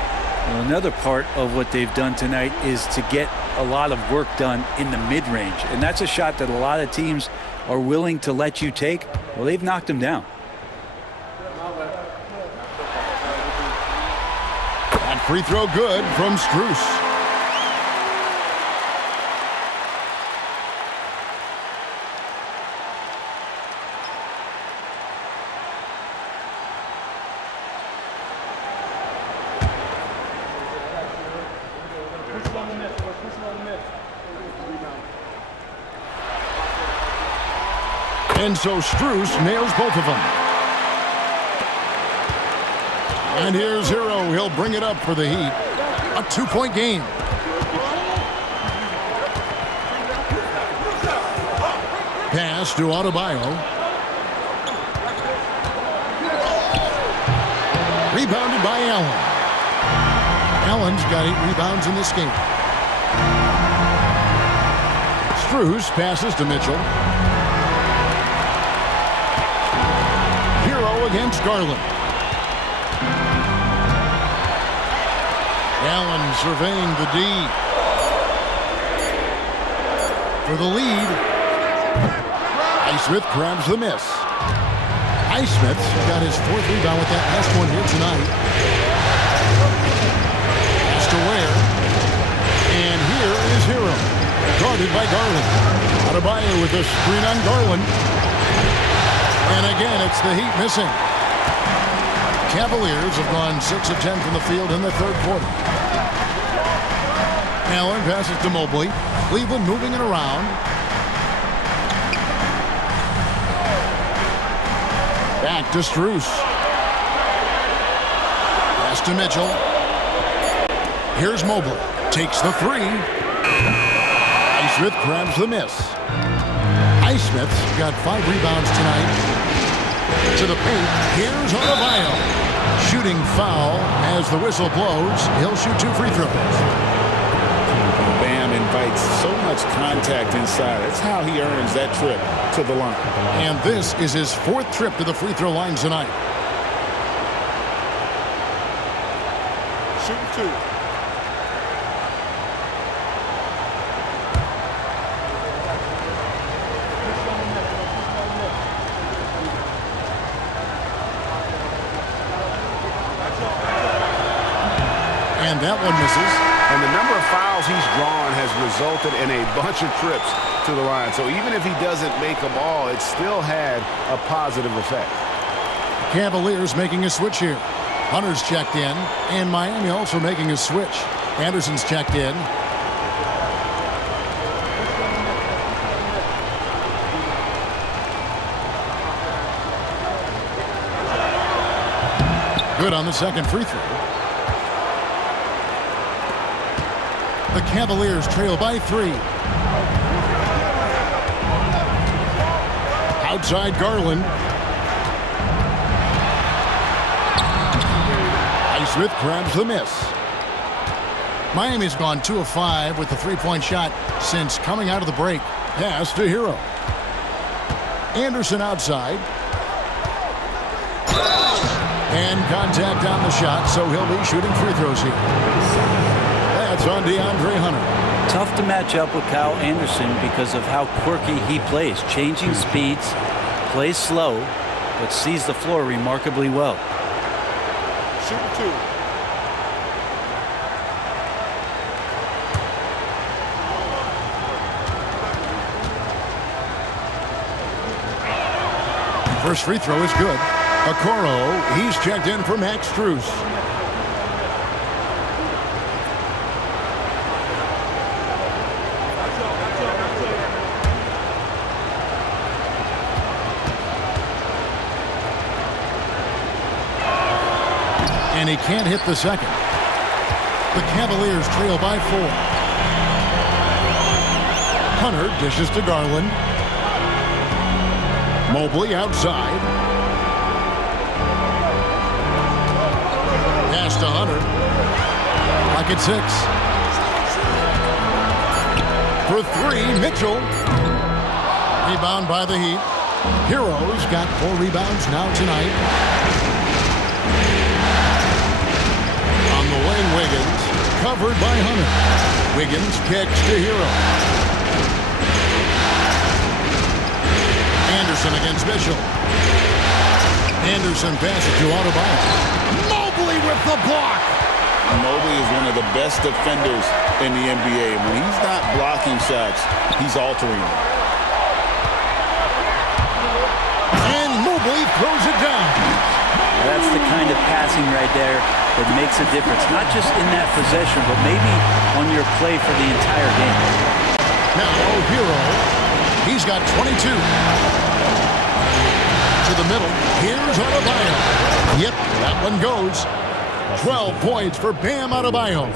Well, another part of what they've done tonight is to get a lot of work done in the mid-range. And that's a shot that a lot of teams are willing to let you take. Well, they've knocked him down. That free throw good from Strus. And so Strus nails both of them. And here's Hero. He'll bring it up for the Heat. A 2-point game. Pass to Adebayo. Rebounded by Allen. Allen's got 8 rebounds in this game. Strus passes to Mitchell. Against Garland. Allen surveying the D. For the lead. Highsmith grabs the miss. Highsmith's got his 4th rebound with that last one here tonight. Pass to Ware. And here is Hero. Guarded by Garland. Adebayo with the screen on Garland. And again, it's the Heat missing. Cavaliers have gone 6 of 10 from the field in the 3rd quarter. Allen passes to Mobley. Cleveland moving it around. Back to Strus. Pass to Mitchell. Here's Mobley. Takes the 3. Highsmith grabs the miss. Highsmith's got 5 rebounds tonight. To the paint. Here's Adebayo. Shooting foul as the whistle blows. He'll shoot 2 free throws. Bam invites so much contact inside. That's how he earns that trip to the line. And this is his 4th trip to the free throw line tonight. Shooting 2. And that one misses. And the number of fouls he's drawn has resulted in a bunch of trips to the line. So even if he doesn't make them all, it still had a positive effect. Cavaliers making a switch here. Hunter's checked in, and Miami also making a switch. Anderson's checked in. Good on the second free throw. The Cavaliers trail by 3. Outside Garland. Highsmith grabs the miss. Miami's gone 2 of 5 with the 3-point shot since coming out of the break. Pass to Hero. Anderson outside. And contact on the shot, so he'll be shooting free throws here. That's on DeAndre Hunter. Tough to match up with Kyle Anderson because of how quirky he plays. Changing speeds, plays slow, but sees the floor remarkably well. Shooting 2. First free throw is good. Okoro, he's checked in for Max Strus. And he can't hit the second. The Cavaliers trail by 4. Hunter dishes to Garland. Mobley outside. Pass to Hunter. Like it's 6. For 3, Mitchell. Rebound by the Heat. Heroes got 4 rebounds now tonight. On the wing, Wiggins. Covered by Hunter. Wiggins kicks to Hero. Anderson against Mitchell. Anderson passes to Adebayo. Mobley with the block. Mobley is one of the best defenders in the NBA. When he's not blocking shots, he's altering them. And Mobley throws it down. That's the kind of passing right there that makes a difference. Not just in that possession, but maybe on your play for the entire game. Now, Hero. He's got 22. To the middle. Here's Adebayo. Yep, that one goes. 12 points for Bam Adebayo.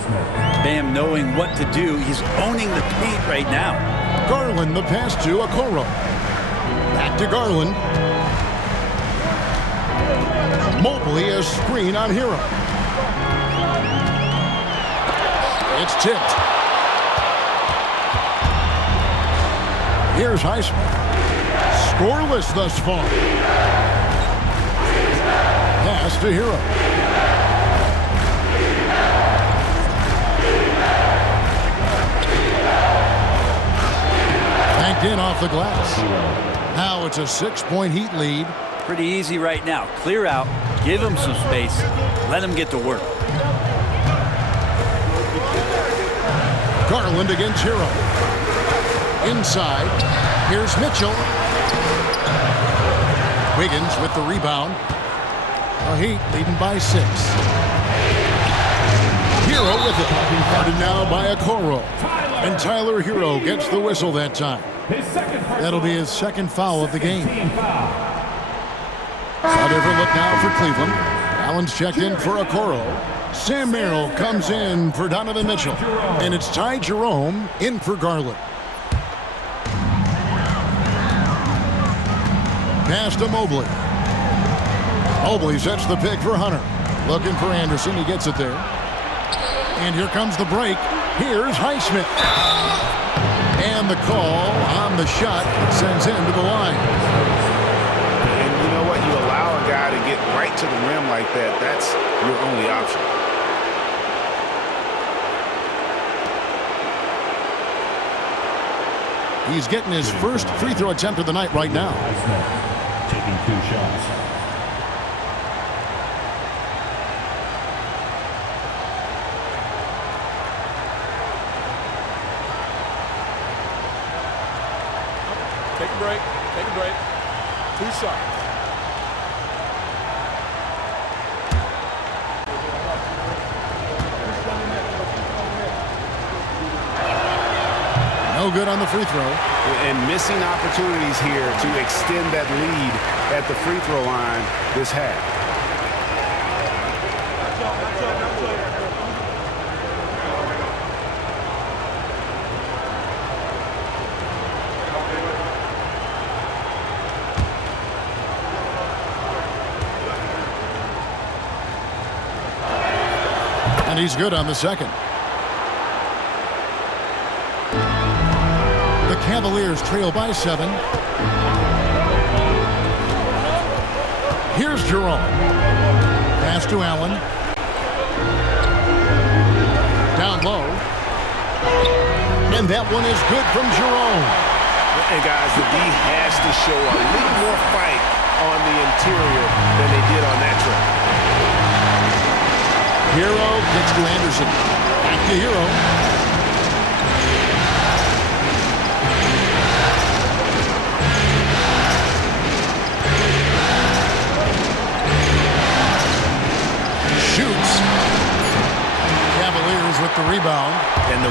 Bam knowing what to do. He's owning the paint right now. Garland the pass to Okoro. Back to Garland. Mobley a screen on Hero. It's tipped. Here's Highsmith. Scoreless thus far. Pass to Hero. Banked in off the glass. Now it's a 6-point Heat lead. Pretty easy right now. Clear out. Give him some space. Let him get to work. Garland against Hero. Inside. Here's Mitchell. Wiggins with the rebound. The Heat leading by 6. Hero with it. Guarded now by Okoro. And Tyler Hero gets the whistle that time. That'll be his second foul of the game. A different look now for Cleveland. Allen's checked in for Okoro. Sam Merrill comes in for Donovan Mitchell. And it's Ty Jerome in for Garland. Pass to Mobley. Mobley sets the pick for Hunter. Looking for Anderson. He gets it there. And here comes the break. Here's Highsmith. And the call on the shot sends him to the line. And you know what? You allow a guy to get right to the rim like that. That's your only option. He's getting his first free throw attempt of the night right now. Taking 2 shots. Take a break. Take a break. 2 shots. No good on the free throw. And missing opportunities here to extend that lead at the free throw line this half. And he's good on the second. The Cavaliers trail by 7. Here's Jerome. Pass to Allen. Down low. And that one is good from Jerome. And guys, the D has to show a little more fight on the interior than they did on that trip. Hero gets to Anderson. Back to Hero.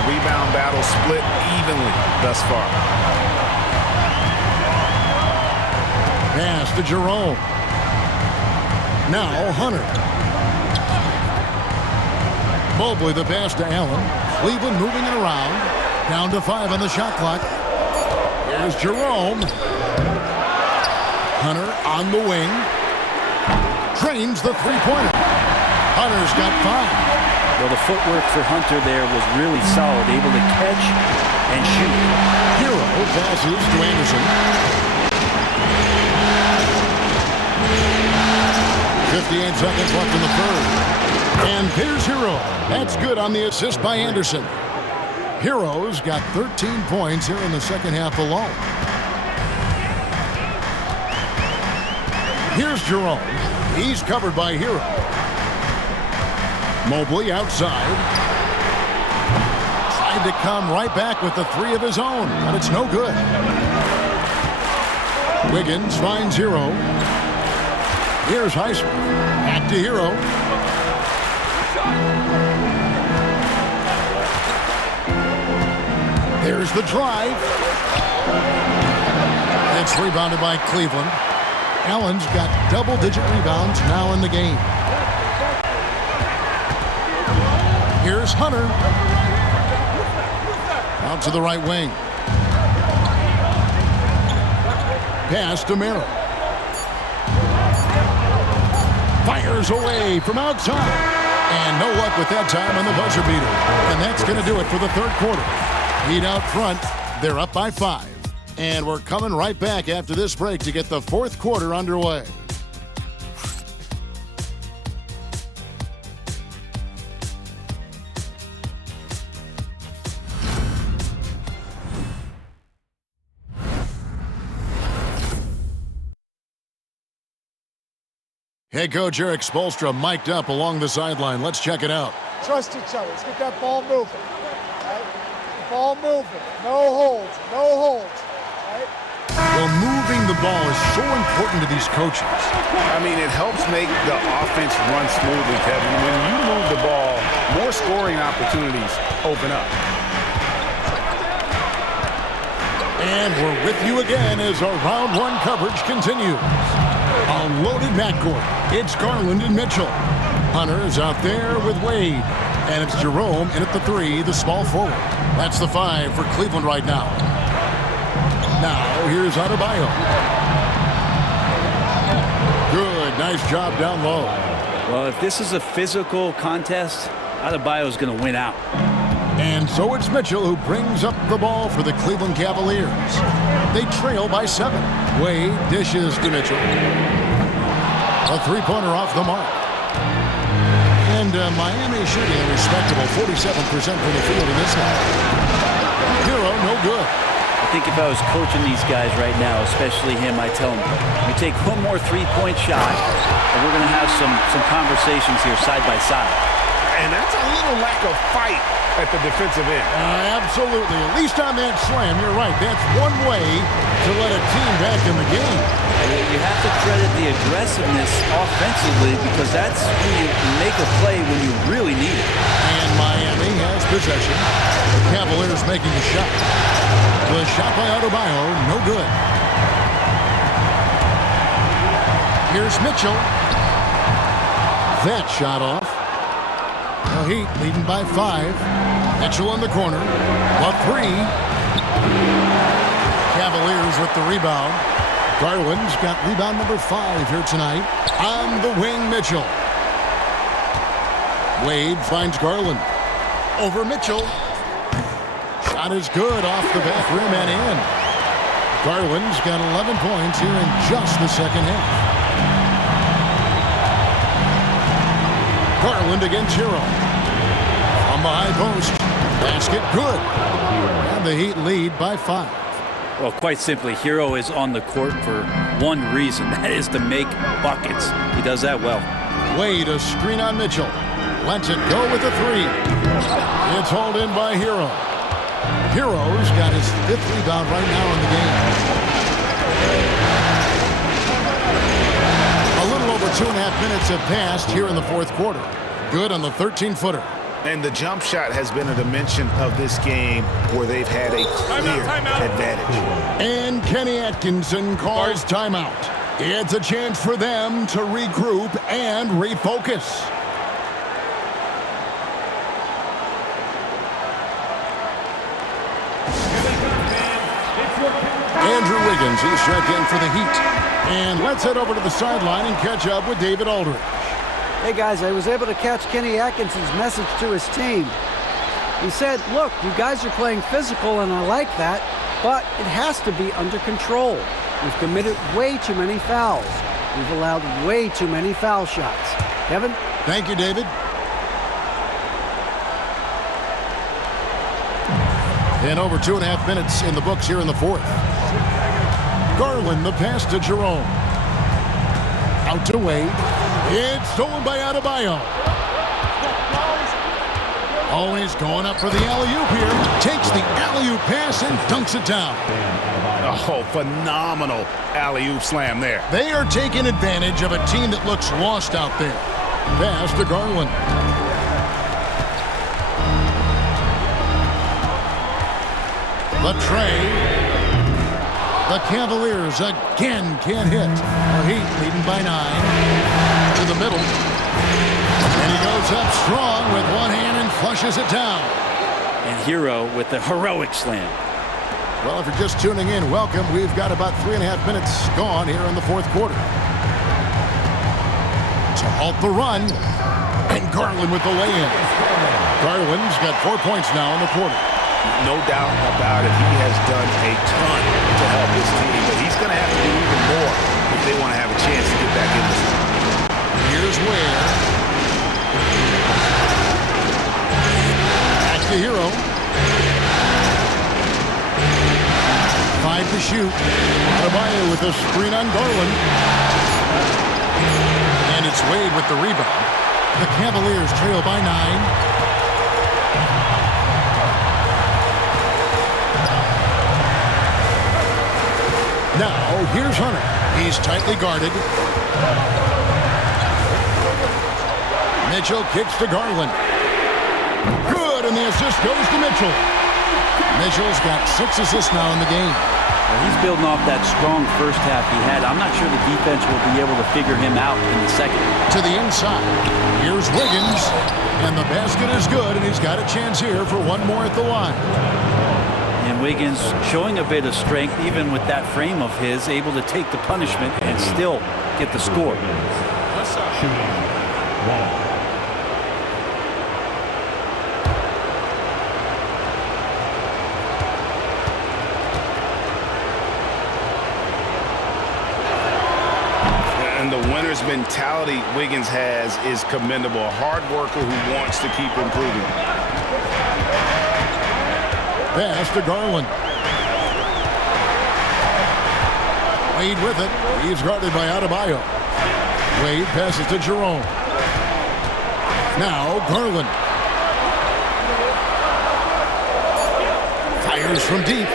rebound battle split evenly thus far. Pass to Jerome. Now Hunter. Mobley the pass to Allen. Cleveland moving it around. Down to 5 on the shot clock. Here's Jerome. Hunter on the wing. Drains the three-pointer. Hunter's got 5. Well, the footwork for Hunter there was really solid, able to catch and shoot. Hero passes to Anderson. 58 seconds left in the third. And here's Hero. That's good on the assist by Anderson. Hero's got 13 points here in the second half alone. Here's Jerome. He's covered by Hero. Mobley outside. Tried to come right back with the 3 of his own, but it's no good. Wiggins finds Hero. Here's Heisman. Back to Hero. There's the drive. It's rebounded by Cleveland. Allen's got double-digit rebounds now in the game. Here's Hunter. Out to the right wing. Pass to Merrill. Fires away from outside. And no luck with that time on the buzzer beater. And that's going to do it for the third quarter. Heat out front. They're up by 5. And we're coming right back after this break to get the fourth quarter underway. Head coach Eric Spoelstra mic'd up along the sideline. Let's check it out. Trust each other. Let's get that ball moving. Right? Ball moving. No holds. No holds. Right? Well, moving the ball is so important to these coaches. I mean, it helps make the offense run smoothly, Kevin. When you move the ball, more scoring opportunities open up. And we're with you again as our round 1 coverage continues. A loaded backcourt. It's Garland and Mitchell. Hunter is out there with Wade. And it's Jerome in at the 3, the small forward. That's the 5 for Cleveland right now. Now, here's Adebayo. Good, nice job down low. Well, if this is a physical contest, Adebayo's going to win out. And so it's Mitchell who brings up the ball for the Cleveland Cavaliers. They trail by 7. Wade dishes to Mitchell. A three-pointer off the mark. And Miami shooting a respectable 47% from the field in this half. Hero, no good. I think if I was coaching these guys right now, especially him, I tell him, you take one more three-point shot, and we're going to have some conversations here side by side. And that's a little lack of fight at the defensive end. Absolutely. At least on that slam, you're right. That's one way to let a team back in the game. You have to credit the aggressiveness offensively because that's when you make a play when you really need it. And Miami has possession. The Cavaliers making a shot. The shot by Adebayo, no good. Here's Mitchell. That shot off. The Heat leading by 5. Mitchell in the corner. A 3. Cavaliers with the rebound. Garland's got rebound number 5 here tonight. On the wing, Mitchell. Wade finds Garland. Over Mitchell. Shot is good off the back rim and in. Garland's got 11 points here in just the second half. Garland against Hero. From the high post. Basket good. And the Heat lead by 5. Well, quite simply, Hero is on the court for one reason. That is to make buckets. He does that well. Wade, a screen on Mitchell. Lets it go with a 3. It's hauled in by Hero. Hero's got his 5th rebound right now in the game. A little over 2.5 minutes have passed here in the fourth quarter. Good on the 13-footer. And the jump shot has been a dimension of this game where they've had a clear advantage. And Kenny Atkinson calls timeout. It's a chance for them to regroup and refocus. Andrew Wiggins, he's checked in for the Heat. And let's head over to the sideline and catch up with David Aldridge. Hey guys, I was able to catch Kenny Atkinson's message to his team. He said, look, you guys are playing physical and I like that, but it has to be under control. We've committed way too many fouls. We've allowed way too many foul shots. Kevin? Thank you, David. And over 2.5 minutes in the books here in the fourth. Garland, the pass to Jerome. Out to Wade. It's stolen by Adebayo. Oh, he's going up for the alley-oop here. Takes the alley-oop pass and dunks it down. Oh, phenomenal alley-oop slam there. They are taking advantage of a team that looks lost out there. Pass to Garland. The tray. The Cavaliers again can't hit. The Heat leading by 9. To the middle. And he goes up strong with one hand and flushes it down. And Hero with the heroic slam. Well, if you're just tuning in, welcome. We've got about 3.5 minutes gone here in the fourth quarter. To halt the run. And Garland with the lay-in. Garland's got 4 points now in the quarter. No doubt about it. He has done a ton to help his team, but he's going to have to do even more if they want to have a chance to get back in this one. Here's Ware. Back to Hero. 5 to shoot. Adebayo with a screen on Garland. And it's Wade with the rebound. The Cavaliers trail by 9. Now, here's Hunter. He's tightly guarded. Mitchell kicks to Garland. Good, and the assist goes to Mitchell. Mitchell's got 6 assists now in the game. Well, he's building off that strong first half he had. I'm not sure the defense will be able to figure him out in the second. To the inside. Here's Wiggins. And the basket is good, and he's got a chance here for one more at the line. And Wiggins showing a bit of strength, even with that frame of his, able to take the punishment and still get the score. And the winner's mentality Wiggins has is commendable. A hard worker who wants to keep improving. Pass to Garland. Wade with it. He's guarded by Adebayo. Wade passes to Jerome. Now Garland. Fires from deep.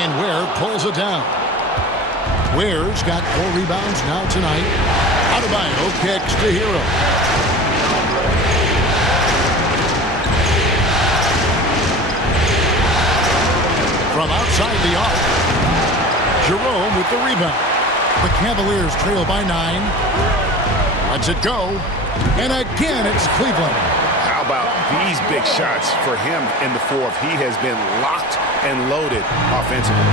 And Ware pulls it down. Ware's got 4 rebounds now tonight. Adebayo kicks to Hero. From outside the arc, Jerome with the rebound. The Cavaliers trail by 9. Lets it go. And again, it's Cleveland. How about these big shots for him in the fourth? He has been locked and loaded offensively.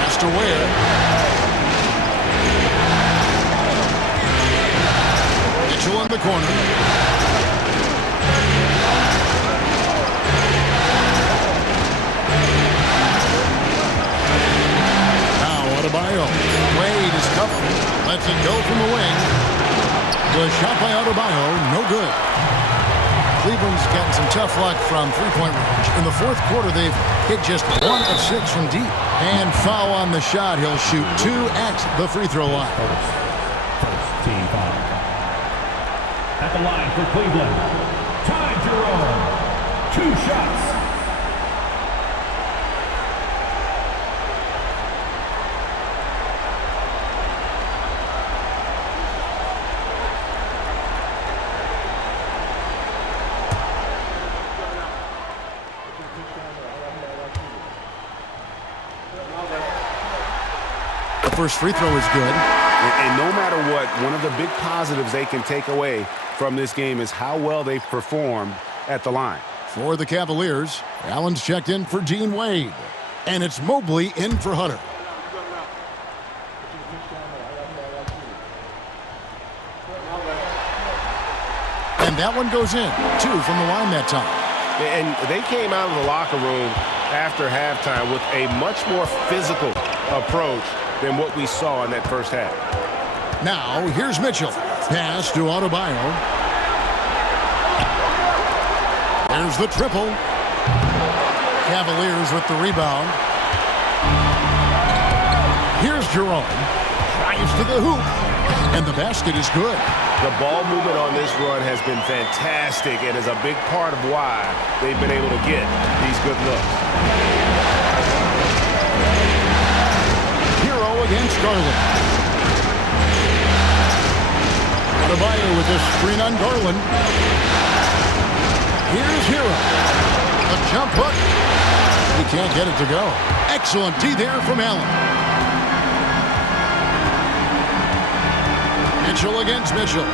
Pass to Ware. Mitchell in the corner. Adebayo. Wade is covered. Lets it go from the wing. The shot by Adebayo, no good. Cleveland's gotten some tough luck from three-point range. In the fourth quarter, they've hit just 1 of 6 from deep. And foul on the shot. He'll shoot 2 at the free throw line. First team foul. At the line for Cleveland, Ty Jerome. 2 shots. The first free throw is good. And no matter what, one of the big positives they can take away from this game is how well they performed at the line. For the Cavaliers, Allen's checked in for Dean Wade. And it's Mobley in for Hunter. And that one goes in. 2 from the line that time. And they came out of the locker room after halftime with a much more physical approach than what we saw in that first half. Now, here's Mitchell. Pass to Adebayo. There's the triple. Cavaliers with the rebound. Here's Jerome. Drives to the hoop. And the basket is good. The ball movement on this run has been fantastic and is a big part of why they've been able to get these good looks. Hero against Garland. Adebayo with this screen on Garland. Here's Hero. A jump hook. He can't get it to go. Excellent D there from Allen. Mitchell against Mitchell.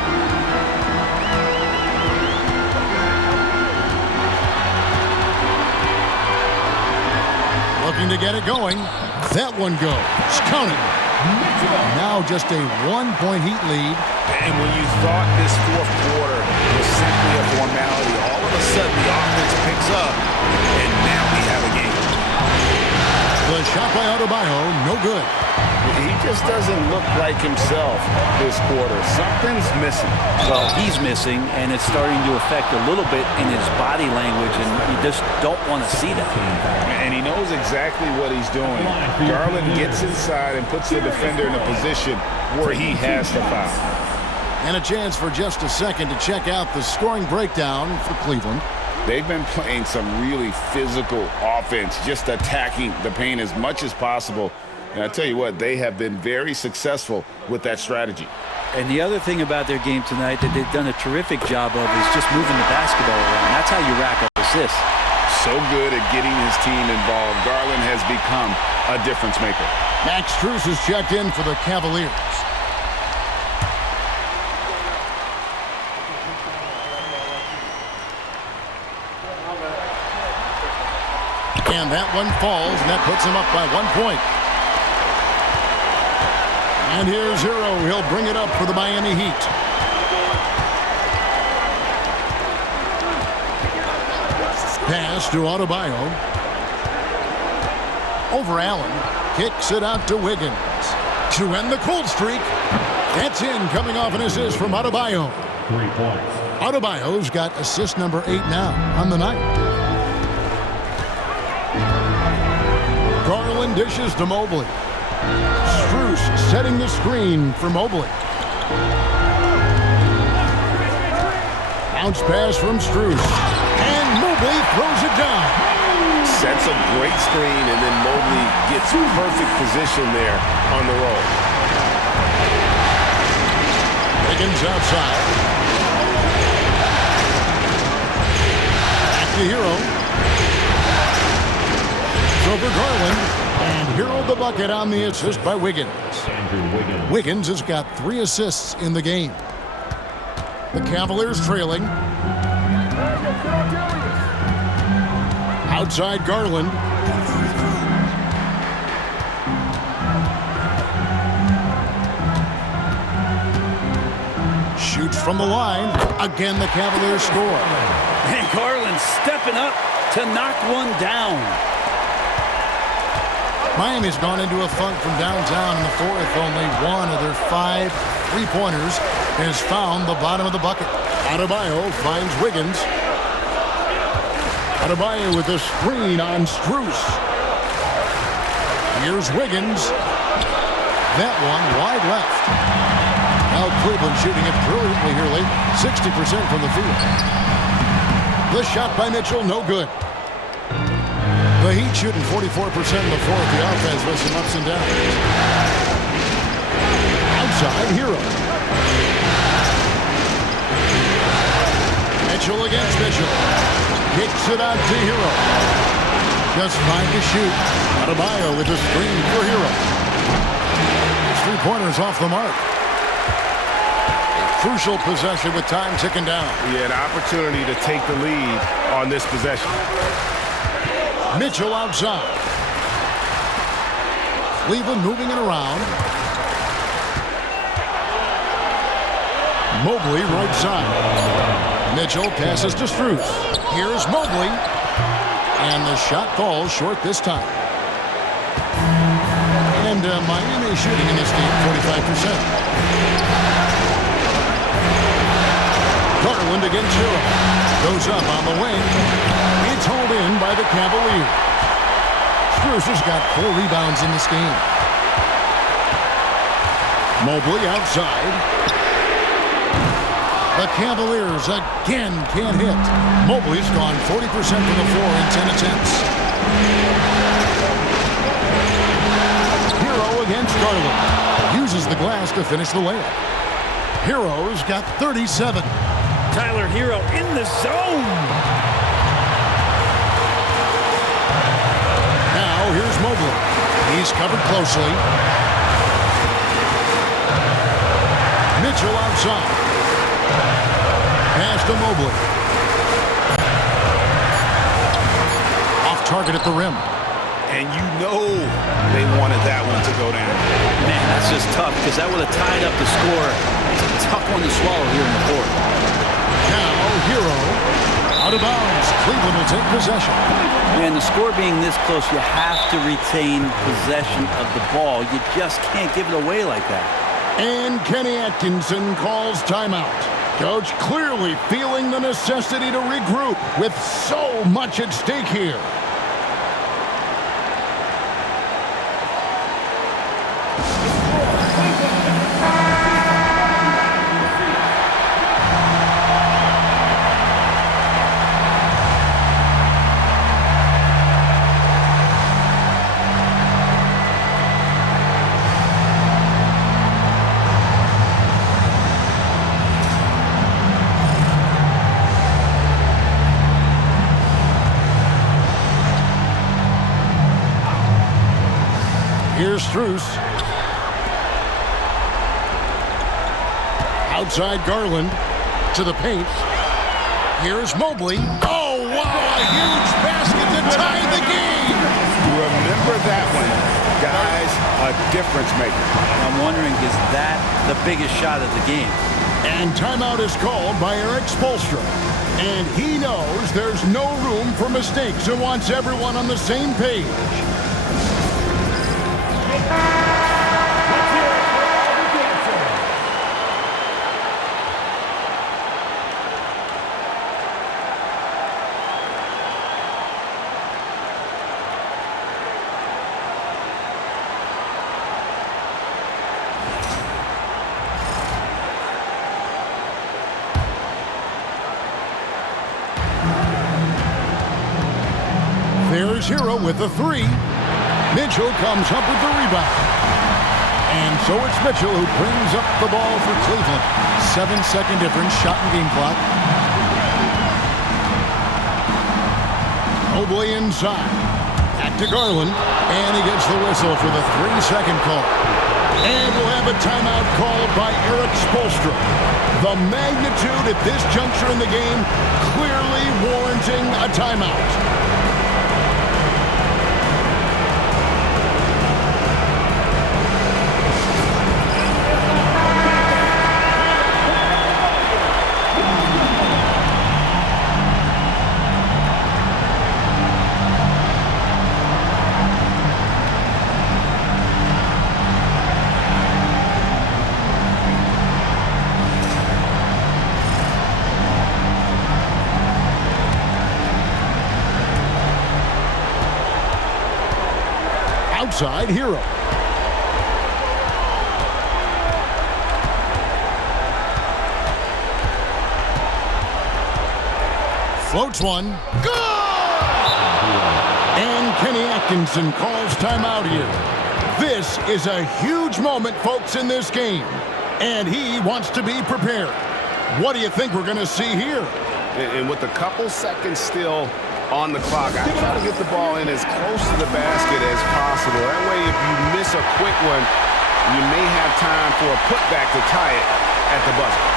Looking to get it going. That one goes. Counting. Now just a 1-point Heat lead. And when you thought this fourth quarter was simply a formality, all of a sudden the offense picks up, and now we have a game. The shot by Adebayo, no good. He just doesn't look like himself this quarter. Something's missing. Well, he's missing, and it's starting to affect a little bit in his body language, and you just don't want to see that. And he knows exactly what he's doing. Garland gets inside and puts the defender in a position where he has to foul. And a chance for just a second to check out the scoring breakdown for Cleveland. They've been playing some really physical offense, just attacking the paint as much as possible. And I tell you what, they have been very successful with that strategy. And the other thing about their game tonight that they've done a terrific job of is just moving the basketball around. That's how you rack up assists. So good at getting his team involved. Garland has become a difference maker. Max Strus is checked in for the Cavaliers. And that one falls, and that puts him up by 1 point. And here's Hero. He'll bring it up for the Miami Heat. Pass to Adebayo. Over Allen. Kicks it out to Wiggins. To end the cold streak. That's in, coming off an assist from Adebayo. 3 points. Adebayo's got assist number 8 now on the night. Garland dishes to Mobley. Strus setting the screen for Mobley. Bounce pass from Strus. And Mobley throws it down. Sets a great screen, and then Mobley gets perfect position there on the roll. Wiggins outside. Back to Hero. Over Garland, and Hero the bucket on the assist by Wiggins. Wiggins has got 3 assists in the game. The Cavaliers trailing. Outside Garland. Shoots from the line. Again, the Cavaliers score. And Garland stepping up to knock one down. Miami's gone into a funk from downtown in the fourth. Only one of their 5 3-pointers has found the bottom of the bucket. Adebayo finds Wiggins. Adebayo with a screen on Strus. Here's Wiggins. That one wide left. Now Cleveland shooting it brilliantly here late. 60% from the field. The shot by Mitchell, no good. The Heat shooting 44% in the fourth. The offense with some ups and downs. Outside, Hero. Mitchell against Mitchell. Kicks it out to Hero. Just 5 to shoot. Adebayo with a screen for Hero. three-pointers off the mark. A crucial possession with time ticking down. He had an opportunity to take the lead on this possession. Mitchell outside. Cleveland moving it around. Mobley right side. Mitchell passes to Strus. Here's Mobley. And the shot falls short this time. And Miami shooting in this game 45%. Garland against Hero. Goes up on the wing. It's hauled in by the Cavaliers. Strus has got 4 rebounds in this game. Mobley outside. The Cavaliers again can't hit. Mobley's gone 40% from the floor in 10 attempts. Hero against Garland. Uses the glass to finish the layup. Hero's got 37. Tyler Hero in the zone. Now here's Mobley. He's covered closely. Mitchell outside. Pass to Mobley. Off target at the rim. And you know they wanted that one to go down. Man, that's just tough because that would have tied up the score. It's a tough one to swallow here in the fourth. Now Hero out of bounds. Cleveland will take possession. Man, the score being this close, you have to retain possession of the ball. You just can't give it away like that. And Kenny Atkinson calls timeout. Coach clearly feeling the necessity to regroup with so much at stake here. Here's Strus. Outside Garland to the paint. Here's Mobley. Oh, wow, a huge basket to tie the game. Remember that one, guys, a difference maker. I'm wondering, is that the biggest shot of the game? And timeout is called by Eric Spoelstra. And he knows there's no room for mistakes and wants everyone on the same page. There's Hero with a 3. Mitchell comes up with the rebound. And so it's Mitchell who brings up the ball for Cleveland. 7-second difference, shot and game clock. Mobley inside. Back to Garland. And he gets the whistle for the 3-second call. And we'll have a timeout called by Eric Spoelstra. The magnitude at this juncture in the game clearly warranting a timeout. Outside Hero. Floats one. Good! And Kenny Atkinson calls timeout here. This is a huge moment, folks, in this game. And he wants to be prepared. What do you think we're going to see here? And with a couple seconds still on the clock, I try to get the ball in as close to the basket as possible. That way, if you miss a quick one, You may have time for a putback to tie it at the buzzer.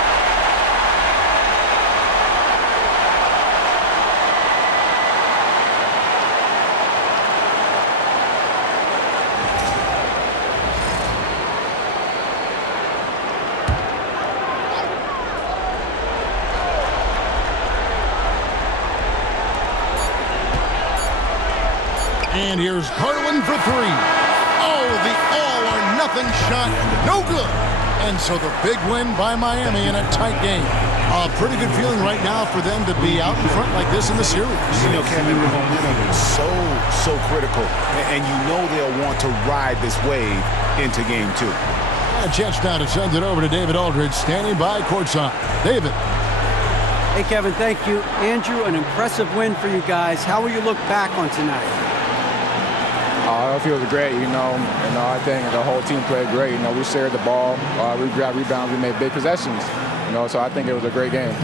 And here's Garland for three. Oh, the all-or-nothing shot. No good. And so the big win by Miami in a tight game. A pretty good feeling right now for them to be out in front like this in the series. You know, Kevin, momentum is so critical. And you know they'll want to ride this wave into game two. A chance now to send it over to David Aldridge, standing by courtside. David. Hey, Kevin, thank you. Andrew, an impressive win for you guys. How will you look back on tonight? I feel great, I think the whole team played great. We shared the ball, we grabbed rebounds, we made big possessions, so I think it was a great game.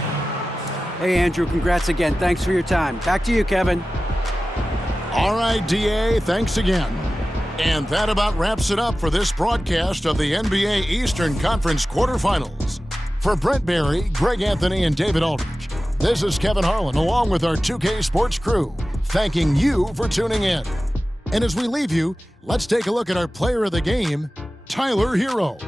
Hey, Andrew, congrats again. Thanks for your time. Back to you, Kevin. All right, DA, thanks again. And that about wraps it up for this broadcast of the NBA Eastern Conference quarterfinals. For Brent Barry, Greg Anthony, and David Aldridge, this is Kevin Harlan along with our 2K Sports crew, thanking you for tuning in. And as we leave you, let's take a look at our player of the game, Tyler Hero.